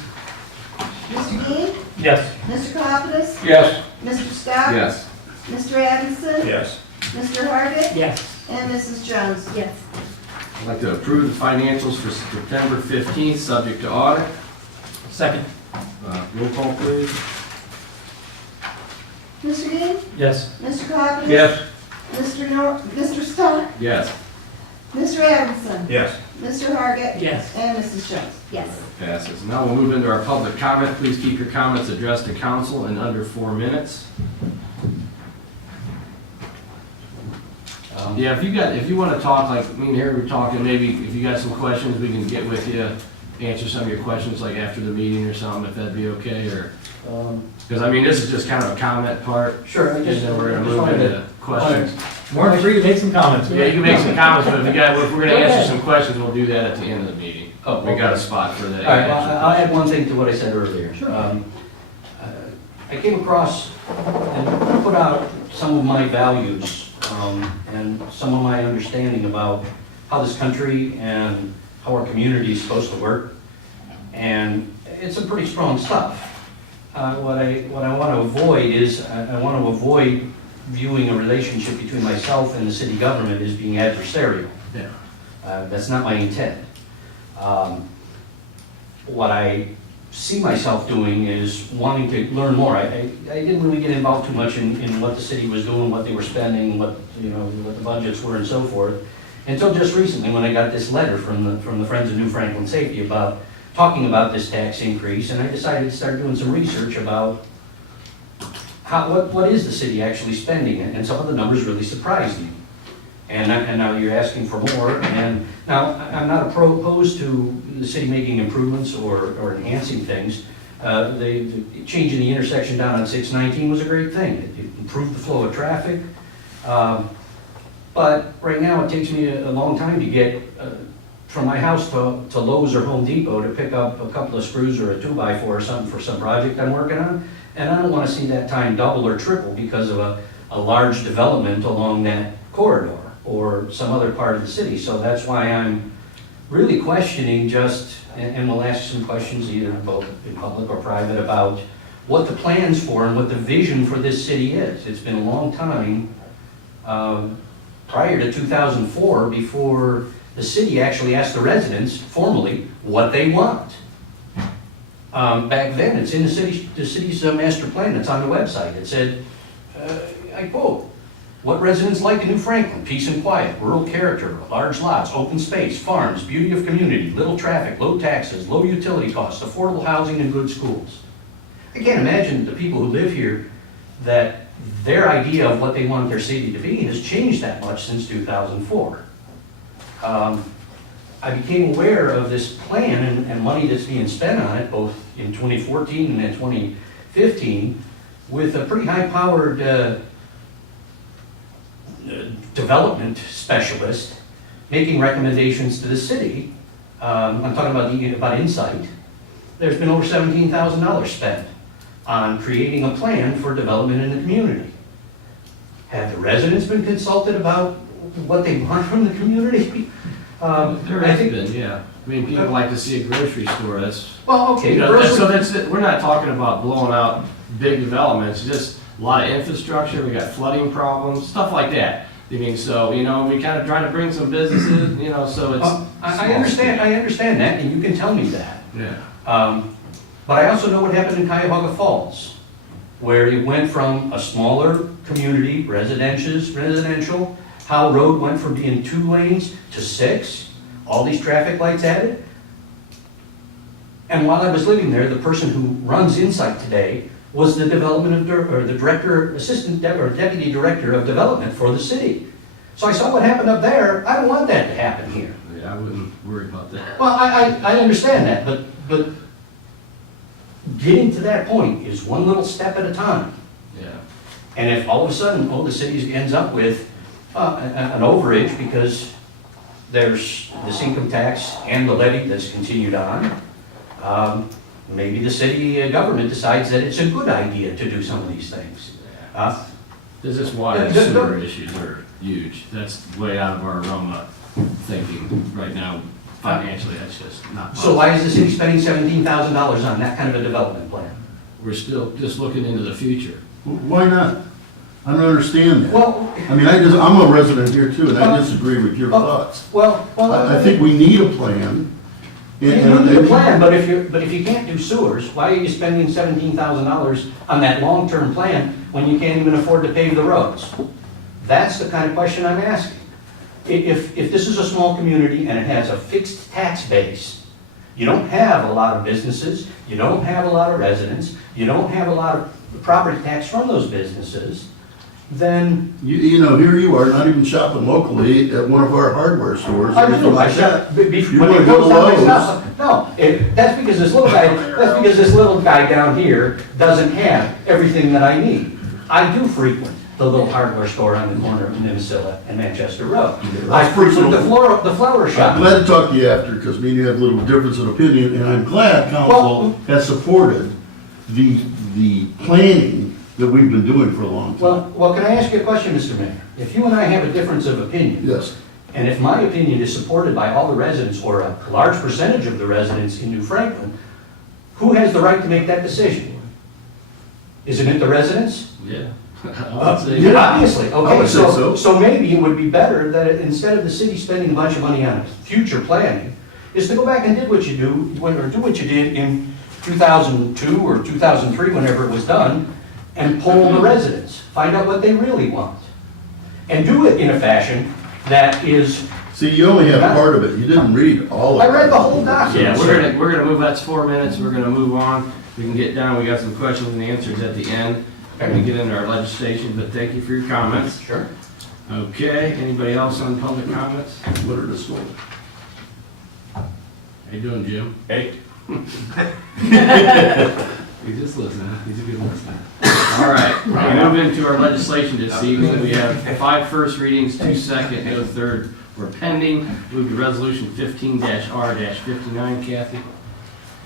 Mr. Dean? Yes. Mr. Cobbin? Yes. Mr. Scott? Yes. Mr. Adamson? Yes. Mr. Hargit? Yes. And Mrs. Jones? Yes. I'd like to approve the financials for September 15th, subject to audit. Second. Roll call, please. Mr. Dean? Yes. Mr. Cobbin? Yes. Mr. Scott? Yes. Mr. Adamson? Yes. Mr. Hargit? Yes. And Mrs. Jones? Yes. Passes. Now we'll move into our public comment. Please keep your comments addressed to council in under 4 minutes. Yeah, if you want to talk, like me and Harry were talking, maybe if you got some questions, we can get with you, answer some of your questions like after the meeting or something, if that'd be okay, or, because I mean, this is just kind of a comment part, Sure, I and just, then we're gonna just move wanted to, into questions. More than free to make some comments. Yeah, you can make some comments, but if we're gonna Okay. answer some questions, we'll do that at the end of the meeting. Oh, We got a spot for that. all right, well, I'll add one thing to what I said earlier. Sure. I came across and put out some of my values and some of my understanding about how this country and how our community is supposed to work. And it's some pretty strong stuff. What I want to avoid is, I want to avoid viewing a relationship between myself and the city government as being adversarial. Yeah. That's not my intent. What I see myself doing is wanting to learn more. I didn't really get involved too much in what the city was doing, what they were spending, what the budgets were and so forth, until just recently when I got this letter from the Friends of New Franklin Safety talking about this tax increase, and I decided to start doing some research about what is the city actually spending, and some of the numbers really surprised me. And now you're asking for more, and now I'm not opposed to the city making improvements or enhancing things. The change in the intersection down on 619 was a great thing. It improved the flow of traffic. But right now, it takes me a long time to get from my house to Lowe's or Home Depot to pick up a couple of screws or a 2x4 or something for some project I'm working on. And I don't want to see that time double or triple because of a large development along that corridor or some other part of the city. So that's why I'm really questioning and we'll ask some questions either both in public or private about what the plans for and what the vision for this city is. It's been a long time, prior to 2004, before the city actually asked the residents formally what they want. Back then, it's in the city's master plan. It's on the website. It said, I quote, "What residents like in New Franklin: peace and quiet, rural character, large lots, open space, farms, beauty of community, little traffic, low taxes, low utility costs, affordable housing, and good schools." I can't imagine the people who live here that their idea of what they want their city to be has changed that much since 2004. I became aware of this plan and money that's being spent on it, both in 2014 and in 2015, with a pretty high-powered development specialist making recommendations to the city. I'm talking about Insight. There's been over $17,000 spent on creating a plan for development in the community. Have the residents been consulted about what they want from the community? There has been, yeah. I mean, people like to see a grocery store, that's, Well, okay. you know, so that's it. We're not talking about blowing out big developments, just a lot of infrastructure, we got flooding problems, stuff like that. I mean, so, you know, we kind of try to bring some businesses, you know, so it's. I understand that, and you can tell me that. Yeah. But I also know what happened in Cuyahoga Falls, where it went from a smaller community, residential, Howell Road went from being 2 lanes to 6, all these traffic lights added. And while I was living there, the person who runs Insight today was the deputy director of development for the city. So I saw what happened up there. I don't want that to happen here. Yeah, I wouldn't worry about that. Well, I understand that, but getting to that point is one little step at a time. Yeah. And if all of a sudden, the city ends up with an overage because there's this income tax and the levy that's continued on, maybe the city government decides that it's a good idea to do some of these things. This is why the sewer issues are huge. That's way out of our realm of thinking right now. Financially, that's just not possible. So why is the city spending $17,000 on that kind of a development plan? We're still just looking into the future. Why not? I don't understand that. Well, I mean, I'm a resident here too, and I disagree with your thoughts. I think we need a plan. You need a plan, but if you can't do sewers, why are you spending $17,000 on that long-term plan when you can't even afford to pave the roads? That's the kind of question I'm asking. If this is a small community and it has a fixed tax base, you don't have a lot of businesses, you don't have a lot of residents, you don't have a lot of property tax from those businesses, then... You know, here you are, not even shopping locally at one of our hardware stores. I do, I shop, You want to go to Lowe's? No, that's because this little guy down here doesn't have everything that I need. I do frequent the little hardware store on the corner of Nimisila and Manchester Road. I frequent the flower shop. I'm glad to talk to you after, because me and you have a little difference of opinion, and I'm glad council has supported the planning that we've been doing for a long time. Well, can I ask you a question, Mr. Mayor? If you and I have a difference of opinion, Yes, and if my opinion is supported by all the residents or a large percentage of the residents in New Franklin, who has the right to make that decision? Isn't it the residents? Yeah. I would say- Yeah. Obviously, I okay, would say so. so maybe it would be better that instead of the city spending a bunch of money on future planning, is to go back and do what you did in 2002 or 2003, whenever it was done, and poll the residents, find out what they really want. And do it in a fashion that is, see, you only have part of it, you didn't read all of it. I read the whole document. Yeah, we're gonna move, that's 4 minutes, we're gonna move on. We can get down, we got some questions and answers at the end. We're gonna get into our legislation, but thank you for your comments. Sure. Okay, anybody else on public comments? What are the schools? How you doing, Jim? Hey. He's just listening, he's a good listener. All right, we move into our legislation this evening. We have 5 first readings, 2 second, no third, we're pending. Move to resolution 15-R-59, Kathy.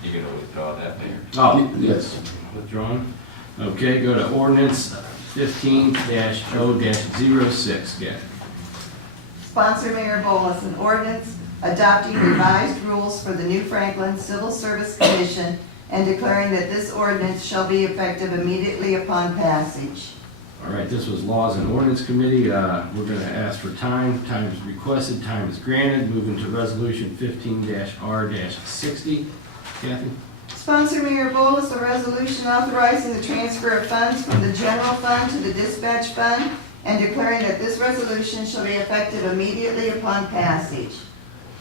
You can always draw that there. Oh, Yes. withdrawn. Okay, go to ordinance 15-0-06, Kathy. Sponsor Mayor Bolus, an ordinance adopting revised rules for the New Franklin Civil Service Commission and declaring that this ordinance shall be effective immediately upon passage. All right, this was Laws and Ordinance Committee. We're going to ask for time. Time is requested, time is granted. Moving to resolution 15-R-60, Kathy. Sponsor Mayor Bolus, a resolution authorizing the transfer of funds from the general fund to the dispatch fund and declaring that this resolution shall be effective immediately upon passage.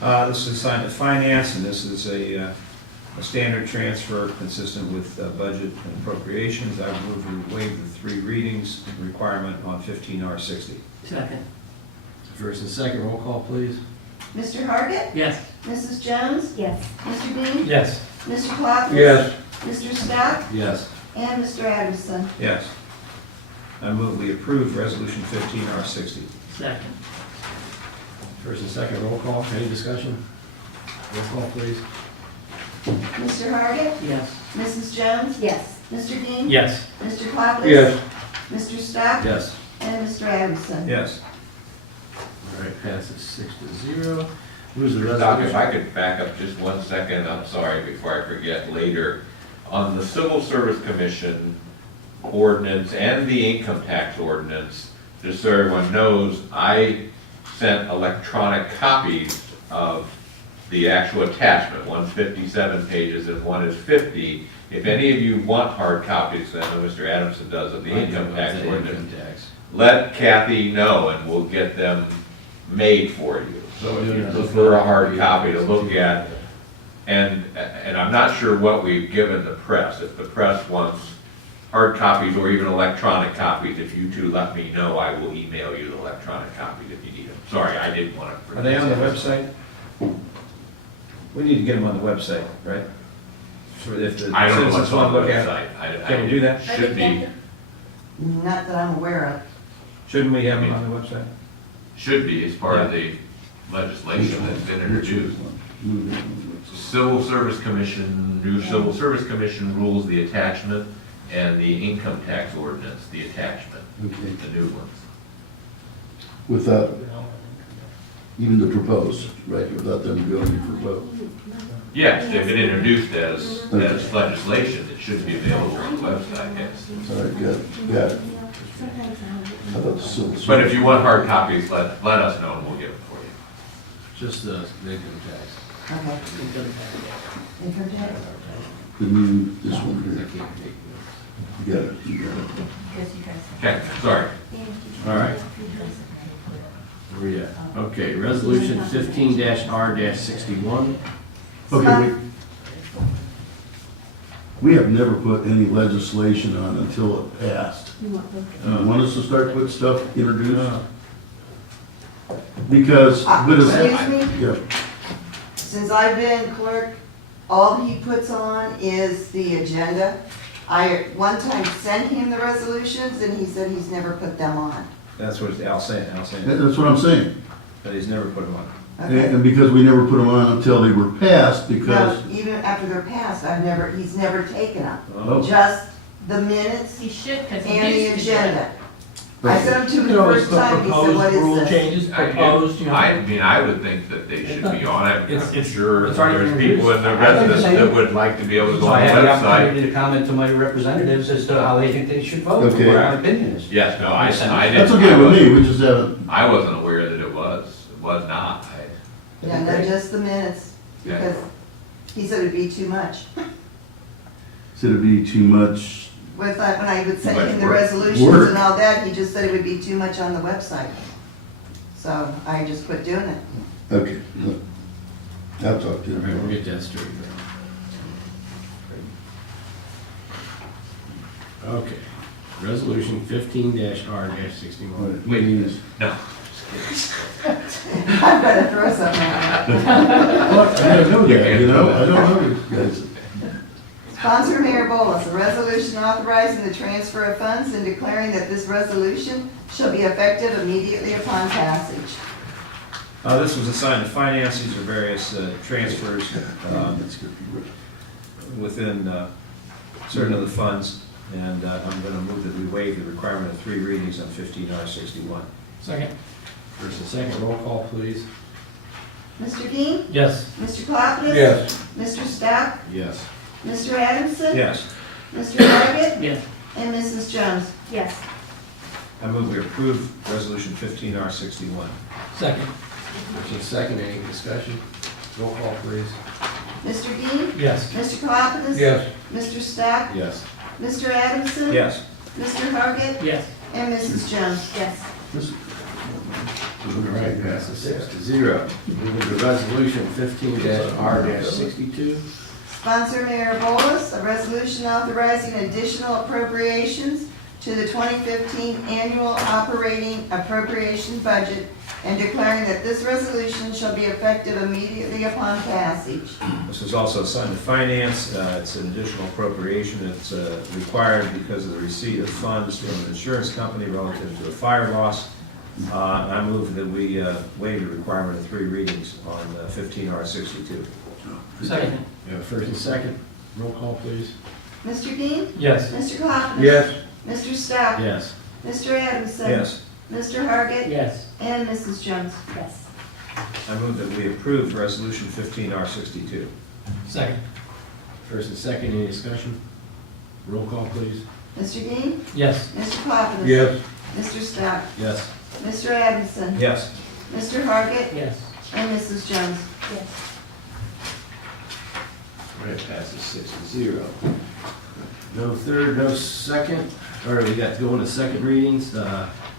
This is assigned to finance, and this is a standard transfer consistent with budget and appropriations. I move we waive the 3 readings requirement on 15R60. Second. First and second, roll call, please. Mr. Hargit? Yes. Mrs. Jones? Yes. Mr. Dean? Yes. Mr. Clausen? Yes. Mr. Stock? Yes. And Mr. Adamson. Yes. I move we approve resolution 15R60. Second. First and second, roll call. Any discussion? Roll call, please. Mr. Hargit? Yes. Mrs. Jones? Yes. Mr. Dean? Yes. Mr. Clausen? Yes. Mr. Stock? Yes. And Mr. Adamson. Yes. All right, passes 6-0. Moves the Doc, if resolution. I could back up just 1 second, I'm sorry, before I forget later. On the Civil Service Commission ordinance and the income tax ordinance, just so everyone knows, I sent electronic copies of the actual attachment. One's 57 pages and one is 50. If any of you want hard copies, I know Mr. Adamson does, of the income tax ordinance, let Kathy know and we'll get them made for you. So if you prefer a hard copy to look at, and I'm not sure what we've given the press. If the press wants hard copies or even electronic copies, if you two let me know, I will email you the electronic copies if you need them. Sorry, I didn't want to. Are they on the website? We need to get them on the website, right? So if the I don't know citizens what's on want to the look at it. website. Can we do that? Should be, Not that I'm aware of. Shouldn't we have them on the website? should be as part of the legislation that's been introduced. Civil Service Commission, new Civil Service Commission rules, the attachment, and the income tax ordinance, the attachment, Okay. the new ones. Without even the proposed, right, without them going to propose. Yes, they've been introduced as legislation, it should be available on the website, yes. All right, got it. I thought the civil service. But if you want hard copies, let us know and we'll get them for you. Just the income tax. Okay. Income tax? The new, this one I here. can't take You got it, you got it. Because you guys. Okay, sorry. notes. All right. Where we at? Okay, resolution 15-R-61. Okay, we have never put any legislation on until it passed. You want us to start putting stuff introduced? Because, but it's. Excuse me? Yeah, Since I've been clerk, all he puts on is the agenda. I one time sent him the resolutions and he said he's never put them on. That's what Al's saying, that's what I'm saying. but he's never put them on. Okay. And because we never put them on until they were passed, No, because, even after they're passed, he's never taken them. Oh. Just the minutes He should, because he and the used to do it. agenda. I sent them to You him can the always first put time, he said, what proposed rule is this? changes, proposed, you know. I mean, I would think that they should be on it. I'm sure it's already there's been people in the residents that would like to be able to go So I on the had the website. opportunity to comment to my representatives as to how they think they should vote, Okay. what my opinion is. Yes, no, I didn't. that's okay with me, we just haven't, I wasn't aware that it was not. Yeah, no, just the minutes, Okay. because he said it'd be too much. said it'd be too much. With, when I would send Too much him the work. resolutions Work. and all that, he just said it would be too much on the website. So I just quit doing it. Okay, I'll talk to All right, we'll him. get that straight. Okay, resolution 15-R-61. Wait, no. I've got to throw something out. I don't know that, you know, I don't know these guys. Sponsor Mayor Bolus, a resolution authorizing the transfer of funds and declaring that this resolution shall be effective immediately upon passage. This was assigned to finance. These are various transfers within certain of the funds. And I'm going to move that we waive the requirement of 3 readings on 15R61. Second. First and second, roll call, please. Mr. Dean? Yes. Mr. Clausen? Yes. Mr. Stout? Yes. Mr. Adamson? Yes. Mr. Target? Yes. And Mrs. Jones? Yes. I move we approve Resolution 15R61. Second. First and second, any discussion? Roll call, please. Mr. Dean? Yes. Mr. Clausen? Yes. Mr. Stout? Yes. Mr. Adamson? Yes. Mr. Target? Yes. And Mrs. Jones? Yes. All right, passes 6-0. Moving to resolution 15-R-62. Sponsor Mayor Bolus, a resolution authorizing additional appropriations to the 2015 annual operating appropriation budget and declaring that this resolution shall be effective immediately upon passage. This is also assigned to finance. It's an additional appropriation. It's required because of the receipt of funds from an insurance company relative to a fire loss. I move that we waive the requirement of 3 readings on 15R62. Second. We have a first and second. Roll call, please. Mr. Dean? Yes. Mr. Clausen? Yes. Mr. Stout? Yes. Mr. Adamson? Yes. Mr. Hargit? Yes. And Mrs. Jones? Yes. I move that we approve Resolution 15R62. Second. First and second, any discussion? Roll call, please. Mr. Dean? Yes. Mr. Clausen? Yes. Mr. Stout? Yes. Mr. Adamson? Yes. Mr. Hargit? Yes. And Mrs. Jones? Yes. All right, passes 6-0. No third, no second. All right, we got to go into second readings.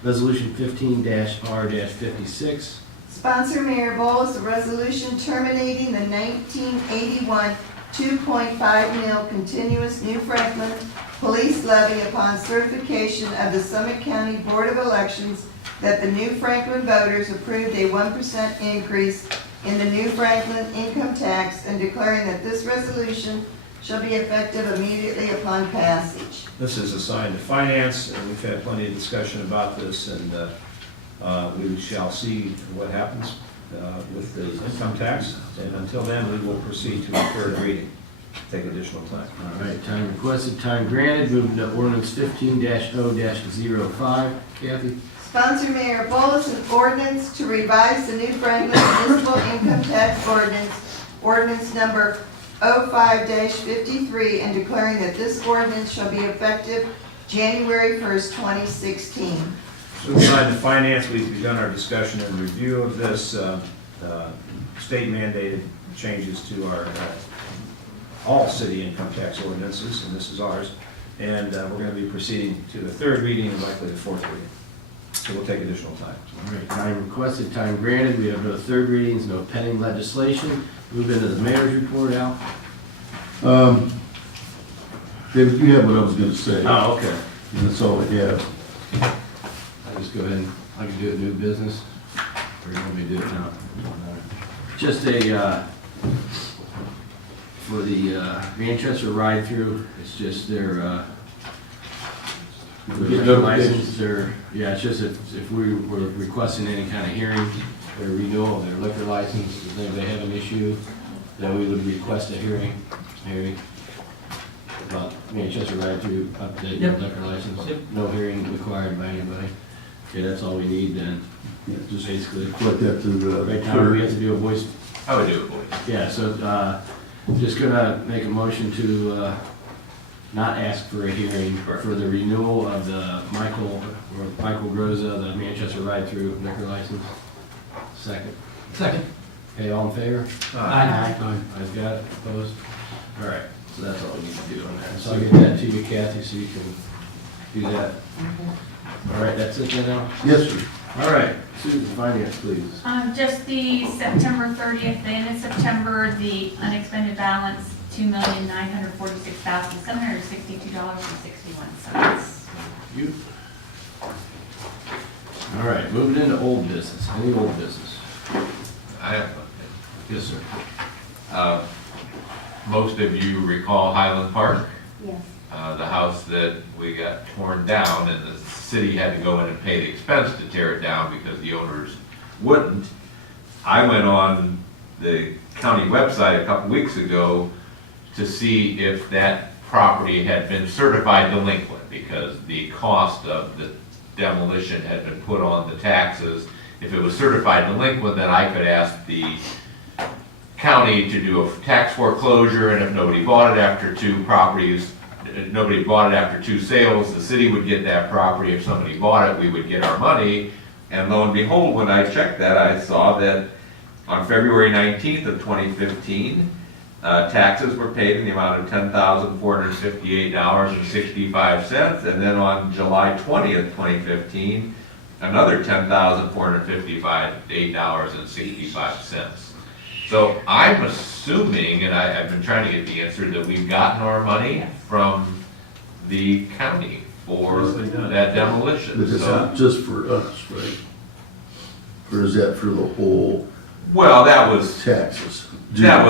Resolution 15-R-56. Sponsor Mayor Bowles, a resolution terminating the 1981 2.5 mil continuous New Franklin police levy upon certification of the Summit County Board of Elections that the New Franklin voters approved a 1% increase in the New Franklin income tax and declaring that this resolution shall be effective immediately upon passage. This is assigned to finance, and we've had plenty of discussion about this, and we shall see what happens with the income tax. And until then, we will proceed to a third reading. Take additional time. All right, time requested, time granted. Moving to ordinance 15-0-05. Kathy? Sponsor Mayor Bowles, an ordinance to revise the New Franklin municipal income tax ordinance, ordinance number 05-53, and declaring that this ordinance shall be effective January 1st, 2016. So assigned to finance, we've begun our discussion and review of this state mandated changes to our all city income tax ordinances, and this is ours. And we're going to be proceeding to the third reading and likely the fourth reading. So we'll take additional time. All right, time requested, time granted. We have no third readings, no pending legislation. Move into the mayor's report, Al. David, you have what I was gonna say, and Oh, okay. that's all I have. I'll just go ahead and, I can do it new business. Or you want me to do it now? Just for the Manchester ride-through, it's just their, license, or, yeah, it's just if we were requesting any kind of hearing, their renewal of their liquor license. If they have an issue, then we would request a hearing, Harry, about Manchester Ride-Through update their Yep. liquor license. Yep. No hearing required by anybody. Okay, that's all we need then, Yeah, just basically. put that to the Right now, we have to clerk. do a voice. I would do it, boys. Yeah, so, just gonna make a motion to, not ask for a hearing for the renewal of the Michael Groza, the Manchester Ride-Through liquor license. Second. Second. Okay, all in favor? Aye. I've got it, opposed? All right, so that's all we need to do on that. So I'll get that to you, Kathy, so you can do that. All right, that's it then now? Yes, sir. All right, Susan, finance, please. Just the September 30th, the end of September, the unexpended balance, $2,946,762.61. You. All right, moving into old business. Any old business? I have one. Yes, sir. Most of you recall Highland Park, Yes. the house that we got torn down, and the city had to go in and pay the expense to tear it down because the owners wouldn't. I went on the county website a couple weeks ago to see if that property had been certified delinquent, because the cost of the demolition had been put on the taxes. If it was certified delinquent, then I could ask the county to do a tax foreclosure, and if nobody bought it after two sales, the city would get that property. If somebody bought it, we would get our money. And lo and behold, when I checked that, I saw that on February 19th of 2015, taxes were paid in the amount of $10,458.65, and then on July 20th, 2015, another $10,458.65. So I'm assuming, and I've been trying to get the answer, that we've gotten our money from the county for that demolition. But it's So, not just for us, right? Or is that for the whole well, that was taxes?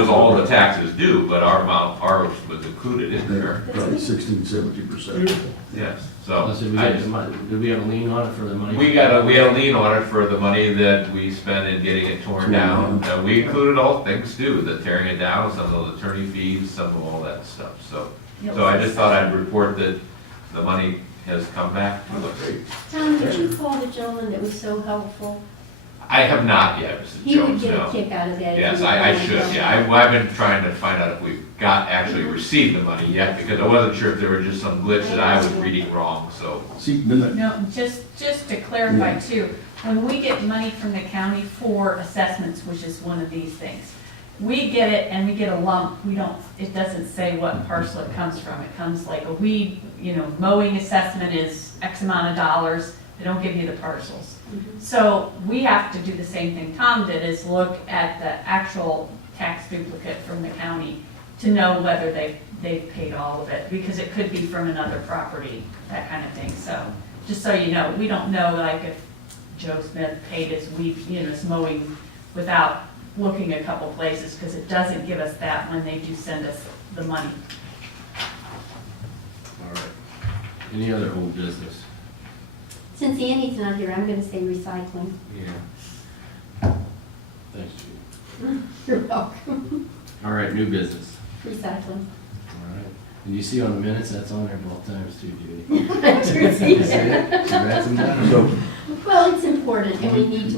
all the taxes due, but ours was included in there. Probably 16-17%. Yes, so. Unless did we I get just- the money, did we have a lien on it for the money? We had a lien on it for the money that we spent in getting it torn down. And we included all things too, the tearing it down, some of those attorney fees, some of all that stuff, so. So I just thought I'd report that the money has come back to us. Tom, did you call the gentleman that was so helpful? I have not yet, Mrs. He would Jones, get a no. kick out of that. if Yes, you I called should, him. yeah. I've been trying to find out if we've actually received the money yet, because I wasn't sure if there was just some glitch that I was reading wrong, so. See, then No, just to clarify too, when we get money from the county for assessments, which is one of these things, we get it and we get a lump, it doesn't say what parcel it comes from. It comes like a weed, mowing assessment is X amount of dollars, they don't give you the parcels. So we have to do the same thing Tom did, is look at the actual tax duplicate from the county to know whether they've paid all of it, because it could be from another property, that kind of thing. So, just so you know, we don't know like if Joe Smith paid his weed, his mowing without looking a couple places, because it doesn't give us that when they do send us the money. All right. Any other old business? Since Andy's not here, I'm gonna say recycling. Yeah. Thanks, Judy. You're welcome. All right, new business. Recycling. All right. And you see on the minutes, that's on there both times too, Judy. Congrats on that. So. Well, it's important, and we need to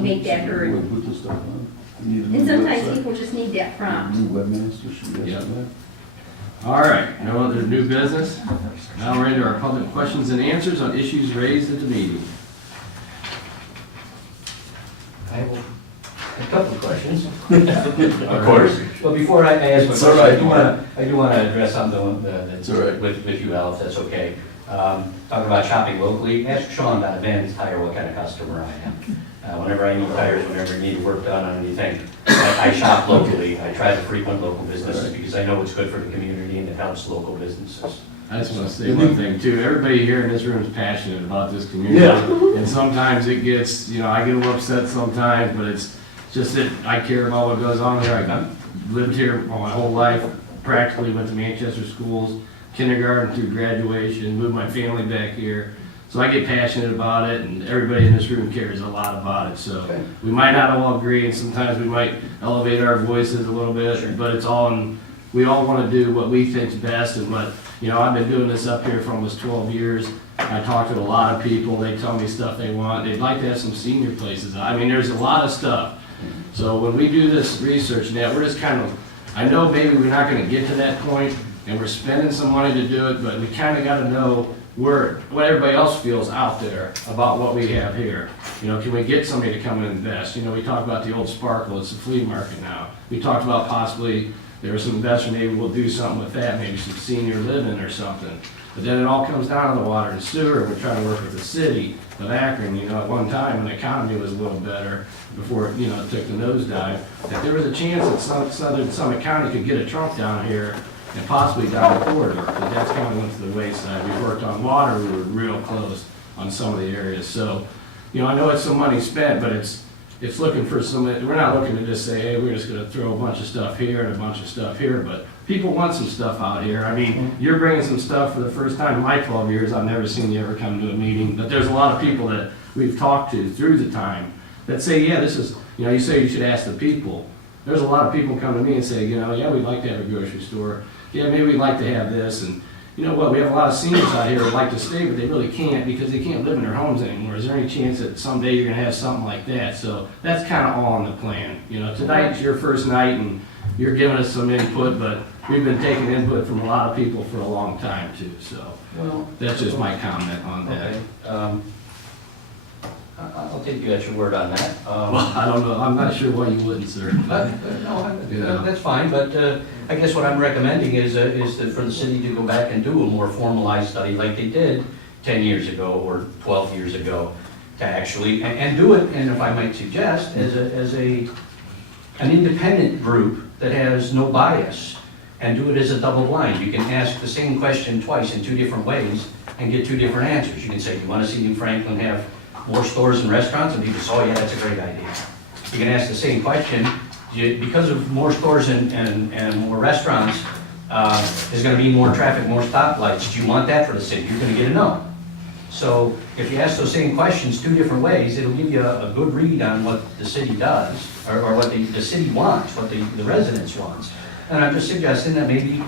make that heard. We'll put this stuff on. We need a new And sometimes website. people just need that prompt. New webmaster, should we Yep. have that? All right, no other new business. Now we're into our public questions and answers on issues raised at the meeting. I have a couple of questions. Of course. Well, before I ask my It's all question, right. I do want to address something It's all right. with you, Al, if that's okay. Talking about shopping locally, ask Sean about Advantage Tire what kind of customer I am. Whenever I need tires, whenever I need work done on anything, I shop locally. I try to frequent local businesses because I know it's good for the community and it helps local businesses. I just want to say one thing too. Everybody here in this room is passionate about this community. Yeah. And sometimes it gets, I get a little upset sometimes, but it's just that I care about what goes on here. I've lived here my whole life, practically went to Manchester schools, kindergarten through graduation, moved my family back here. So I get passionate about it, and everybody in this room cares a lot about it, so. Okay. We might not all agree, and sometimes we might elevate our voices a little bit, but it's all, we all wanna do what we think's best, and what, you know, I've been doing this up here for almost 12 years. I talk to a lot of people, they tell me stuff they want, they'd like to have some senior places. I mean, there's a lot of stuff. So when we do this research now, we're just kind of, I know maybe we're not gonna get to that point, and we're spending some money to do it, but we kinda gotta know what everybody else feels out there about what we have here. You know, can we get somebody to come and invest? You know, we talked about the old Sparkle, it's a flea market now. We talked about possibly, there was some investor, maybe we'll do something with that, maybe some senior living or something. But then it all comes down to the water and sewer, we're trying to work with the city of Akron. You know, at one time, when the economy was a little better, before, you know, it took the nosedive, that there was a chance that Summit County could get a trunk down here and possibly down the corridor, but that's kind of went to the wayside. We worked on water, we were real close on some of the areas. So, you know, I know it's some money spent, but it's looking for some, we're not looking to just say, hey, we're just gonna throw a bunch of stuff here and a bunch of stuff here, but people want some stuff out here. I mean, you're bringing some stuff for the first time in my 12 years. I've never seen you ever come to a meeting, but there's a lot of people that we've talked to through the time that say, yeah, this is, you know, you say you should ask the people. There's a lot of people come to me and say, you know, yeah, we'd like to have a grocery store. Yeah, maybe we'd like to have this. And you know what, we have a lot of seniors out here who like to stay, but they really can't because they can't live in their homes anymore. Is there any chance that someday you're gonna have something like that? So that's kind of all in the plan. You know, tonight's your first night and you're giving us some input, but we've been taking input from a lot of people for a long time too. So Well, that's just my comment on that. okay. I'll take you at your word on that. Well, I don't know, I'm not sure why you wouldn't, sir. Yeah. That's fine, but I guess what I'm recommending is that for the city to go back and do a more formalized study like they did 10 years ago or 12 years ago, to actually, and do it, and if I might suggest, as an independent group that has no bias, and do it as a double blind. You can ask the same question twice in two different ways and get two different answers. You can say, you want to see New Franklin have more stores and restaurants? And people say, oh yeah, that's a great idea. You can ask the same question, because of more stores and more restaurants, there's gonna be more traffic, more stoplights. Do you want that for the city? You're gonna get a no. So if you ask those same questions two different ways, it'll give you a good read on what the city does, or what the city wants, what the residents wants. And I'm just suggesting that maybe,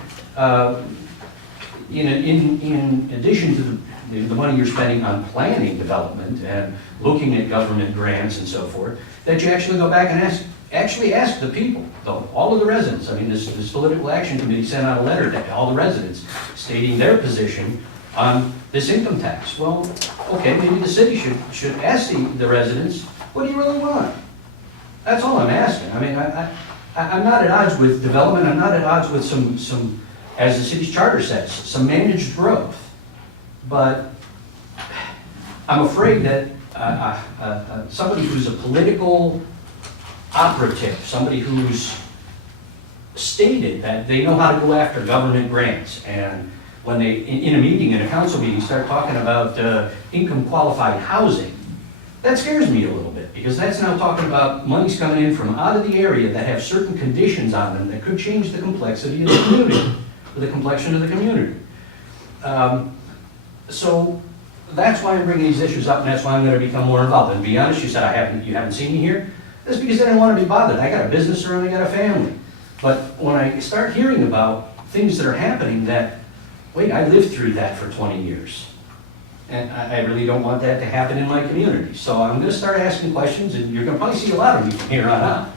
in addition to the money you're spending on planning development and looking at government grants and so forth, that you actually go back and ask the people, all of the residents. I mean, this political action committee sent out a letter to all the residents stating their position on this income tax. Well, okay, maybe the city should ask the residents, what do you really want? That's all I'm asking. I mean, I'm not at odds with development. I'm not at odds with some, as the city's charter says, some managed growth. But I'm afraid that somebody who's a political operative, somebody who's stated that they know how to go after government grants, and when they, in a meeting, in a council meeting, start talking about income qualified housing, that scares me a little bit, because that's now talking about monies coming in from out of the area that have certain conditions on them that could change the complexity of the community, or the complexion of the community. So that's why I'm bringing these issues up, and that's why I'm going to become more involved. And to be honest, you said you haven't seen me here. That's because I didn't want to be bothered. I got a business to run, I got a family. But when I start hearing about things that are happening that, wait, I lived through that for 20 years. And I really don't want that to happen in my community. So I'm going to start asking questions, and you're going to probably see a lot of me from here on out.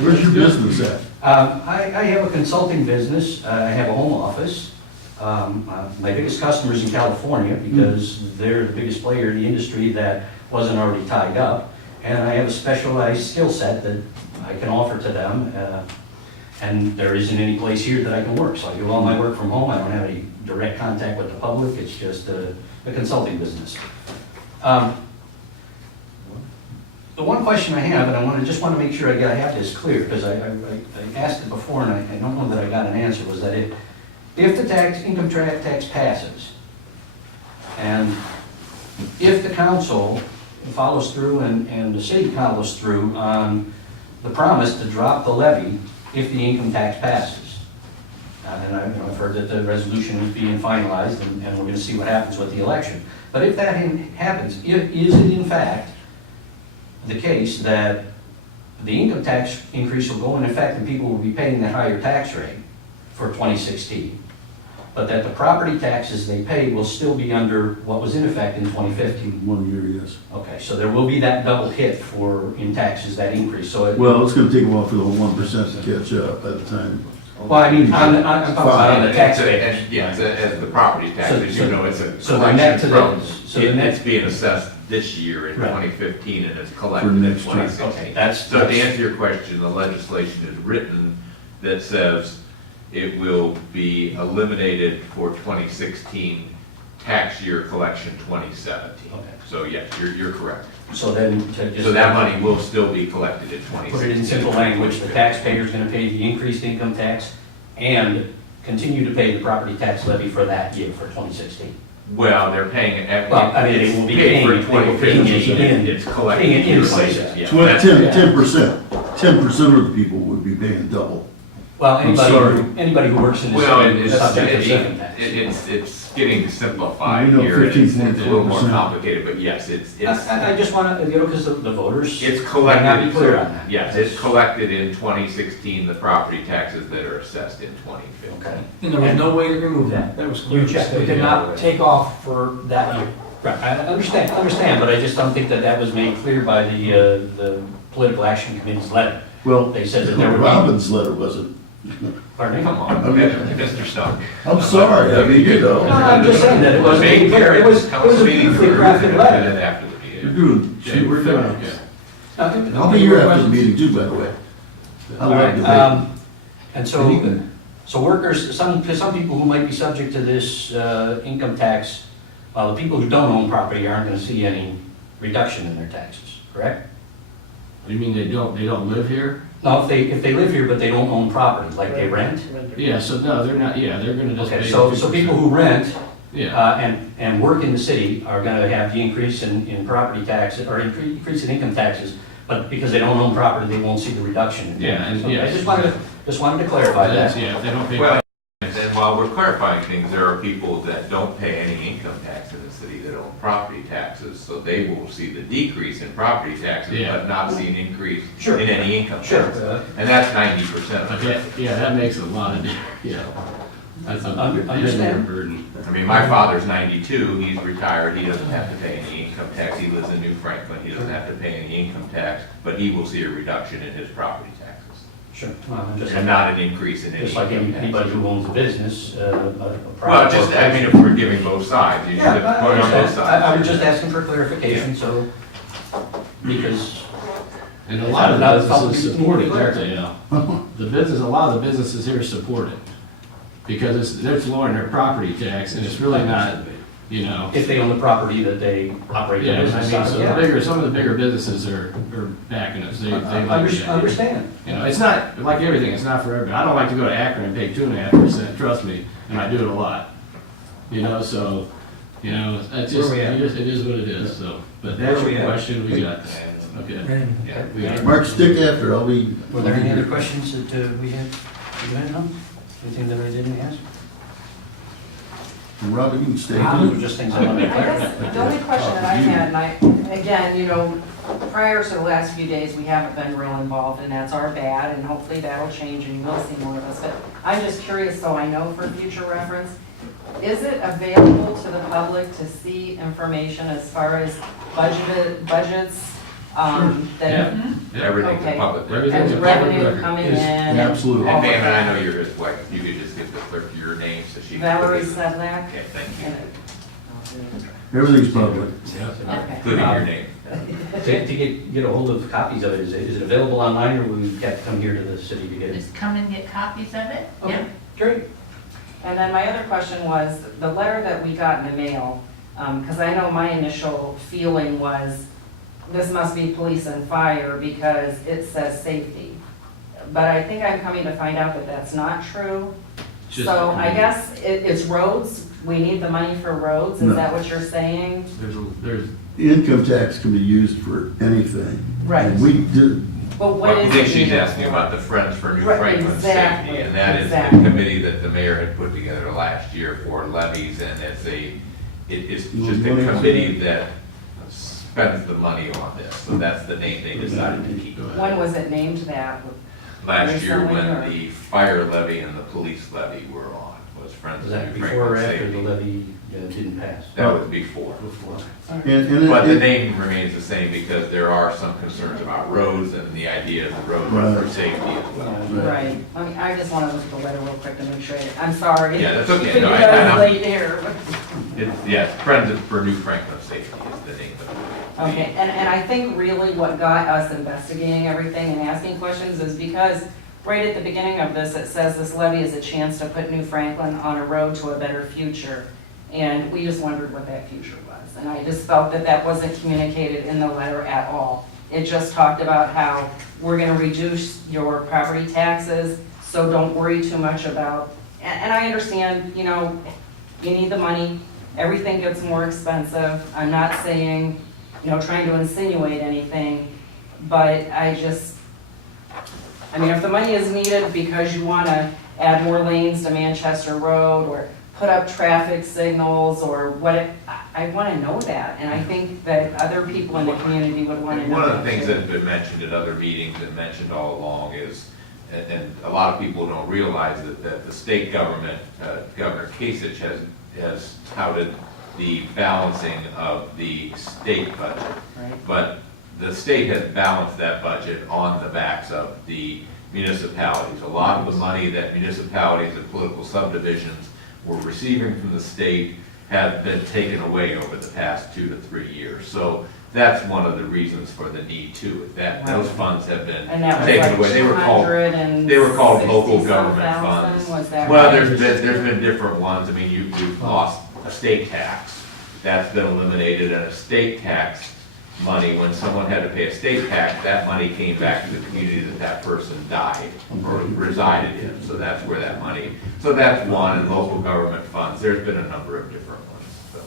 Where's your business at? I have a consulting business. I have a home office. My biggest customer is in California because they're the biggest player in the industry that wasn't already tied up. And I have a specialized skill set that I can offer to them. And there isn't any place here that I can work. So I do all my work from home. I don't have any direct contact with the public. It's just a consulting business. The one question I have, and I just want to make sure I have this clear, because I asked it before and I don't know that I got an answer, was that if the income tax passes, and if the council follows through and the city follows through on the promise to drop the levy if the income tax passes, And I've heard that the resolution is being finalized, and we're gonna see what happens with the election. But if that happens, is it in fact the case that the income tax increase will go into effect and people will be paying that higher tax rate for 2016, but that the property taxes they pay will still be under what was in effect in 2015? 1 year, yes. Okay, so there will be that double hit in taxes, that increase, so it. Well, it's gonna take a while for the 1% to catch up by the time. Well, I mean, I'm talking about on the tax And- pay. and, yeah, as the property taxes, you know, it's a So the net collection to from, the- so the net- it's being assessed this year in Right. 2015 and it's For collected in next year. 2016. Okay, that's. So to answer your question, the legislation is written that says it will be eliminated for 2016 tax year collection 2017. Okay. So yes, you're correct. So then to just. So that money will still be collected in 2016. Put it in simple language, the taxpayer's gonna pay the increased income tax and continue to pay the property tax levy for that year, for 2016. Well, they're paying it. Well, I mean, they will be paid for paying- they will be paying it 2015, in- it's collected. paying it in yearly. 2016. Yeah, Well, that's- 10% of the people would be paying double. Well, I'm sorry. anybody who works in this Well, city is it's, subject to income tax. it's getting simplified We know here, it's a little more 15.4%. complicated, but yes, it's, I just wanna, because the voters. it's might not collected. be clear on that. Yes, it's collected in 2016, the property taxes that are assessed in 2015. Okay. And there was no way to remove that. That was You clear. checked, we could not take off for that year. Right, I understand, but I just don't think that was made clear by the Political Action Committee's letter. Well, They said that there would be. Robin's letter wasn't. Pardon me? Come on, Okay. Mr. Stone. I'm sorry, I mean, you No, know, I'm just saying that it wasn't Make clear. It was a council meeting beautifully first, crafted and letter. then after the you're meeting. doing Yeah, super we're done, fast. yeah. I'll be here after the meeting too, by the way. I All like right, the and so workers, some people who might be subject to this income tax, well, the people who don't own property aren't gonna see any reduction in their taxes, correct? You mean they don't live here? No, if they live here but they don't own property, like they rent? Yeah, so no, they're not, yeah, they're gonna just pay. Okay, the so 50%. people who rent Yeah, and work in the city are gonna have the increase in property taxes, or increase in income taxes, but because they don't own property, they won't see the reduction. in Yeah, and taxes. yes. I just wanted to clarify that's, that. yeah, if they don't pay. Well, and then while we're clarifying things, there are people that don't pay any income tax in the city that own property taxes, so they will see the decrease in property taxes, Yeah. but not see an increase Sure. in any income Sure. taxes. And that's 90% of Okay, it. yeah, that makes a lot of, yeah. That's a Understand. burden. I mean, my father's 92, he's retired, he doesn't have to pay any income tax, he lives in New Franklin, he doesn't have to pay any income tax, but he will see a reduction in his property taxes. Sure. Well, I'm just- And not an increase in any Just like income tax. anybody who owns a business, a Well, private just, I mean, corporation. if we're giving both sides, you should Yeah, put it I on both understand. sides. I was just asking for clarification, so, because, And a lot of Not the businesses something support it, you aren't they, a lot of the businesses here support it. Because they're lowering their property tax, and it's really not, you know. if they own the property that they operate Yeah, their I business mean, on, so yeah. some of the bigger businesses are backing us, they like the idea. Understand. You know, it's not, like everything, it's not for everybody. I don't like to go to Akron and pay 2.5%, trust me, and I do it a lot. You know, so, you know, it's just, Where we at? it is what it is, so. But that's Where we your at? question, we got that. Okay. Yeah. We got it. Mark, stick after, I'll be. Were there any other questions that we had? You had none? Anything that I didn't ask? Rob, you can stay. Those were just things I wanted to I clarify. guess the only question that I had, and again, you know, prior to the last few days, we haven't been real involved, and that's our bad, and hopefully that'll change and you will see more of us. But I'm just curious, so I know for future reference, is it available to the public to see information as far as budgets? That, Everything's Okay. public. Everything's and a public revenue record. coming in? Yes. and Absolutely. all And of Dan, that? I know you're his wife, you could just give the clerk your name so she. can- Valerie Sedlak? Okay, thank you, And- Everything's public. Okay. including your name. To get a hold of copies of it, is it available online, or will we have to come here to the city to get it? Just come and get copies of it. Okay. Yeah. Great. And then my other question was, the letter that we got in the mail, because I know my initial feeling was, this must be police and fire because it says safety. But I think I'm coming to find out that that's not true. Just- So I guess it's roads, we need the money for roads, No. is that what you're saying? There's, Income tax can be used for anything. Right. And we did, But what I is think it she's needed asking for? about the Friends for New Right, Franklin exactly, Safety, and that is the exactly. committee that the mayor had put together last year for levies, and it's You just want a money for committee that spends the money on this, so that's the name they decided to keep. When was it named that? Last year, Recently, when or- the fire levy and the police levy were on, was Friends Was of that New before or Franklin after the Safety. levy didn't pass? That was before. Before. And But the it, name remains the same because there are some concerns about roads, and the idea of the roads are for Right. safety as well. Right, I mean, I just want to look at the letter real quick to make sure, I'm sorry. Yeah, that's okay. Because No, I I know. was late here. Yes, Friends for New Franklin Safety is the name of it. Okay, and I think really what got us investigating everything and asking questions is because right at the beginning of this, it says this levy is a chance to put New Franklin on a road to a better future. And we just wondered what that future was. And I just felt that that wasn't communicated in the letter at all. It just talked about how we're gonna reduce your property taxes, so don't worry too much about, and I understand, you know, you need the money, everything gets more expensive. I'm not saying, you know, trying to insinuate anything, but I mean, if the money is needed because you wanna add more lanes to Manchester Road, or put up traffic signals, or what, I wanna know that, and I think that other people in the community would wanna And know one that. of the things too. that have been mentioned at other meetings and mentioned all along is, and a lot of people don't realize that the state government, Governor Kasich has touted the balancing of the state budget. Right. But the state has balanced that budget on the backs of the municipalities. A lot of the money that municipalities and political subdivisions were receiving from the state have been taken away over the past 2 to 3 years. So that's one of the reasons for the need to, that those funds have been And that was taken like away. They were called 260 local some government thousand, funds. was that Well, right? there's been different ones. I mean, you've lost a state tax. That's been eliminated, and a state tax money, when someone had to pay a state tax, that money came back to the community that person died or resided in. So that's where that money, so that's one, and local government funds. There's been a number of different ones,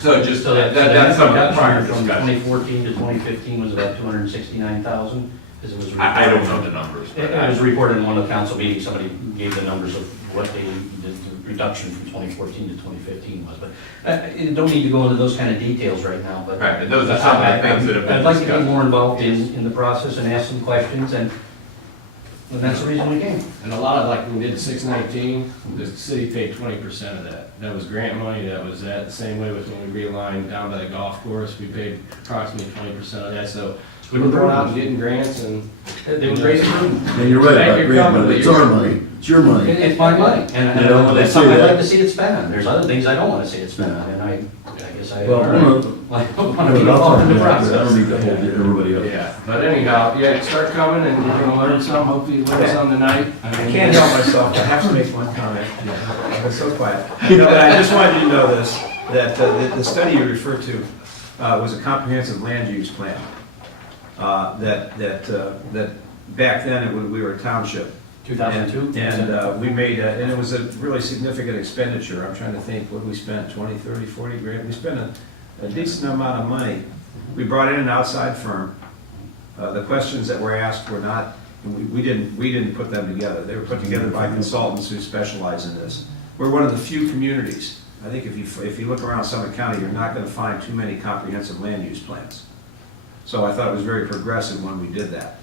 so just, that's some of the prior From discussion. 2014 to 2015 was about 269,000, because it was. I don't know the numbers, but It was reported in one of the council meetings, somebody gave the numbers of what the reduction from 2014 to 2015 was, but you don't need to go into those kind of details right now, but. Right, but those are some of the things that have been I'd like to discussed. get more involved in the process and ask some questions, and that's the reason we came. And a lot of, like, when we did 619, the city paid 20% of that. That was grant money, that was that, the same way with when we realigned down by the golf course, we paid approximately 20% of that, so we were going out and getting grants, and They were great. and you're right Thank about you, grant Calvin, money, but it's you're- our money, it's your money. It's my money, and You know, they that's say something I'd that. like to see it spent on. There's other things I don't want to see it spent on, and I guess I. Well, I don't I'm want to be not involved in talking the about that. I don't process. need to hold everybody up. yeah. But anyhow, yeah, start coming, and you're gonna learn some, hopefully you learn some tonight. I can't help myself, I have to make one comment. I was so quiet. No, but I just wanted you to know this, that the study you referred to was a comprehensive land use plan. That back then, we were a township. 2002? And we made, and it was a really significant expenditure. I'm trying to think, what we spent, 20, 30, 40 grand? We spent a decent amount of money. We brought in an outside firm. The questions that were asked were not, we didn't put them together. They were put together by consultants who specialize in this. We're one of the few communities. I think if you look around Summit County, you're not going to find too many comprehensive land use plans. So I thought it was very progressive when we did that.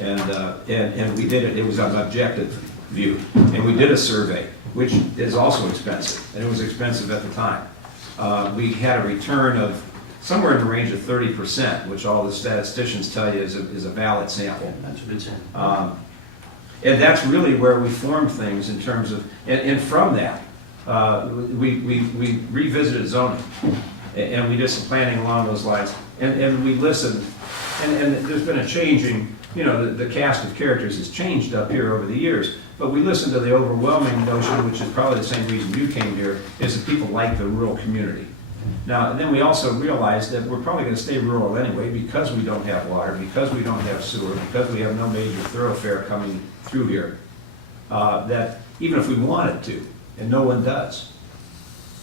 And we did it was an objective view. And we did a survey, which is also expensive, and it was expensive at the time. We had a return of somewhere in the range of 30%, which all the statisticians tell you is a valid sample. That's a good sign. And that's really where we formed things in terms of, and from that, we revisited zoning, and we did some planning along those lines, and we listened, and there's been a changing, the cast of characters has changed up here over the years, but we listened to the overwhelming notion, which is probably the same reason you came here, is that people like the rural community. Now, and then we also realized that we're probably going to stay rural anyway because we don't have water, because we don't have sewer, because we have no major thoroughfare coming through here, that even if we wanted to, and no one does,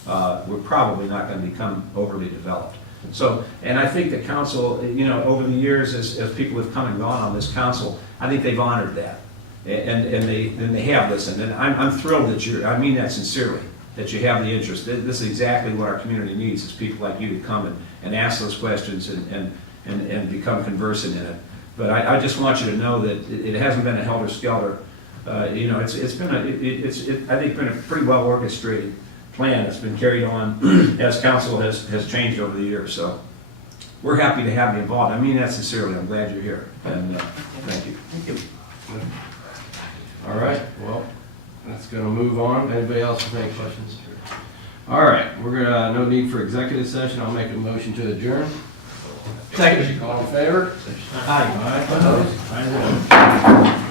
we're probably not going to become overly developed. So, and I think the council, you know, over the years, as people have come and gone on this council, I think they've honored that. And they have listened, and I'm thrilled that I mean that sincerely, that you have the interest. This is exactly what our community needs, is people like you to come and ask those questions and become conversant in it. But I just want you to know that it hasn't been a helter-skelter. You know, it's been I think been a pretty well orchestrated plan that's been carried on as council has changed over the years. So we're happy to have you involved. I mean that sincerely. I'm glad you're here, and thank you. Thank you. All right, well, that's gonna move on. Anybody else have any questions? All right, we're gonna, no need for executive session. I'll make a motion to adjourn. Second. All in favor? Aye. Opposed? Ayes have it.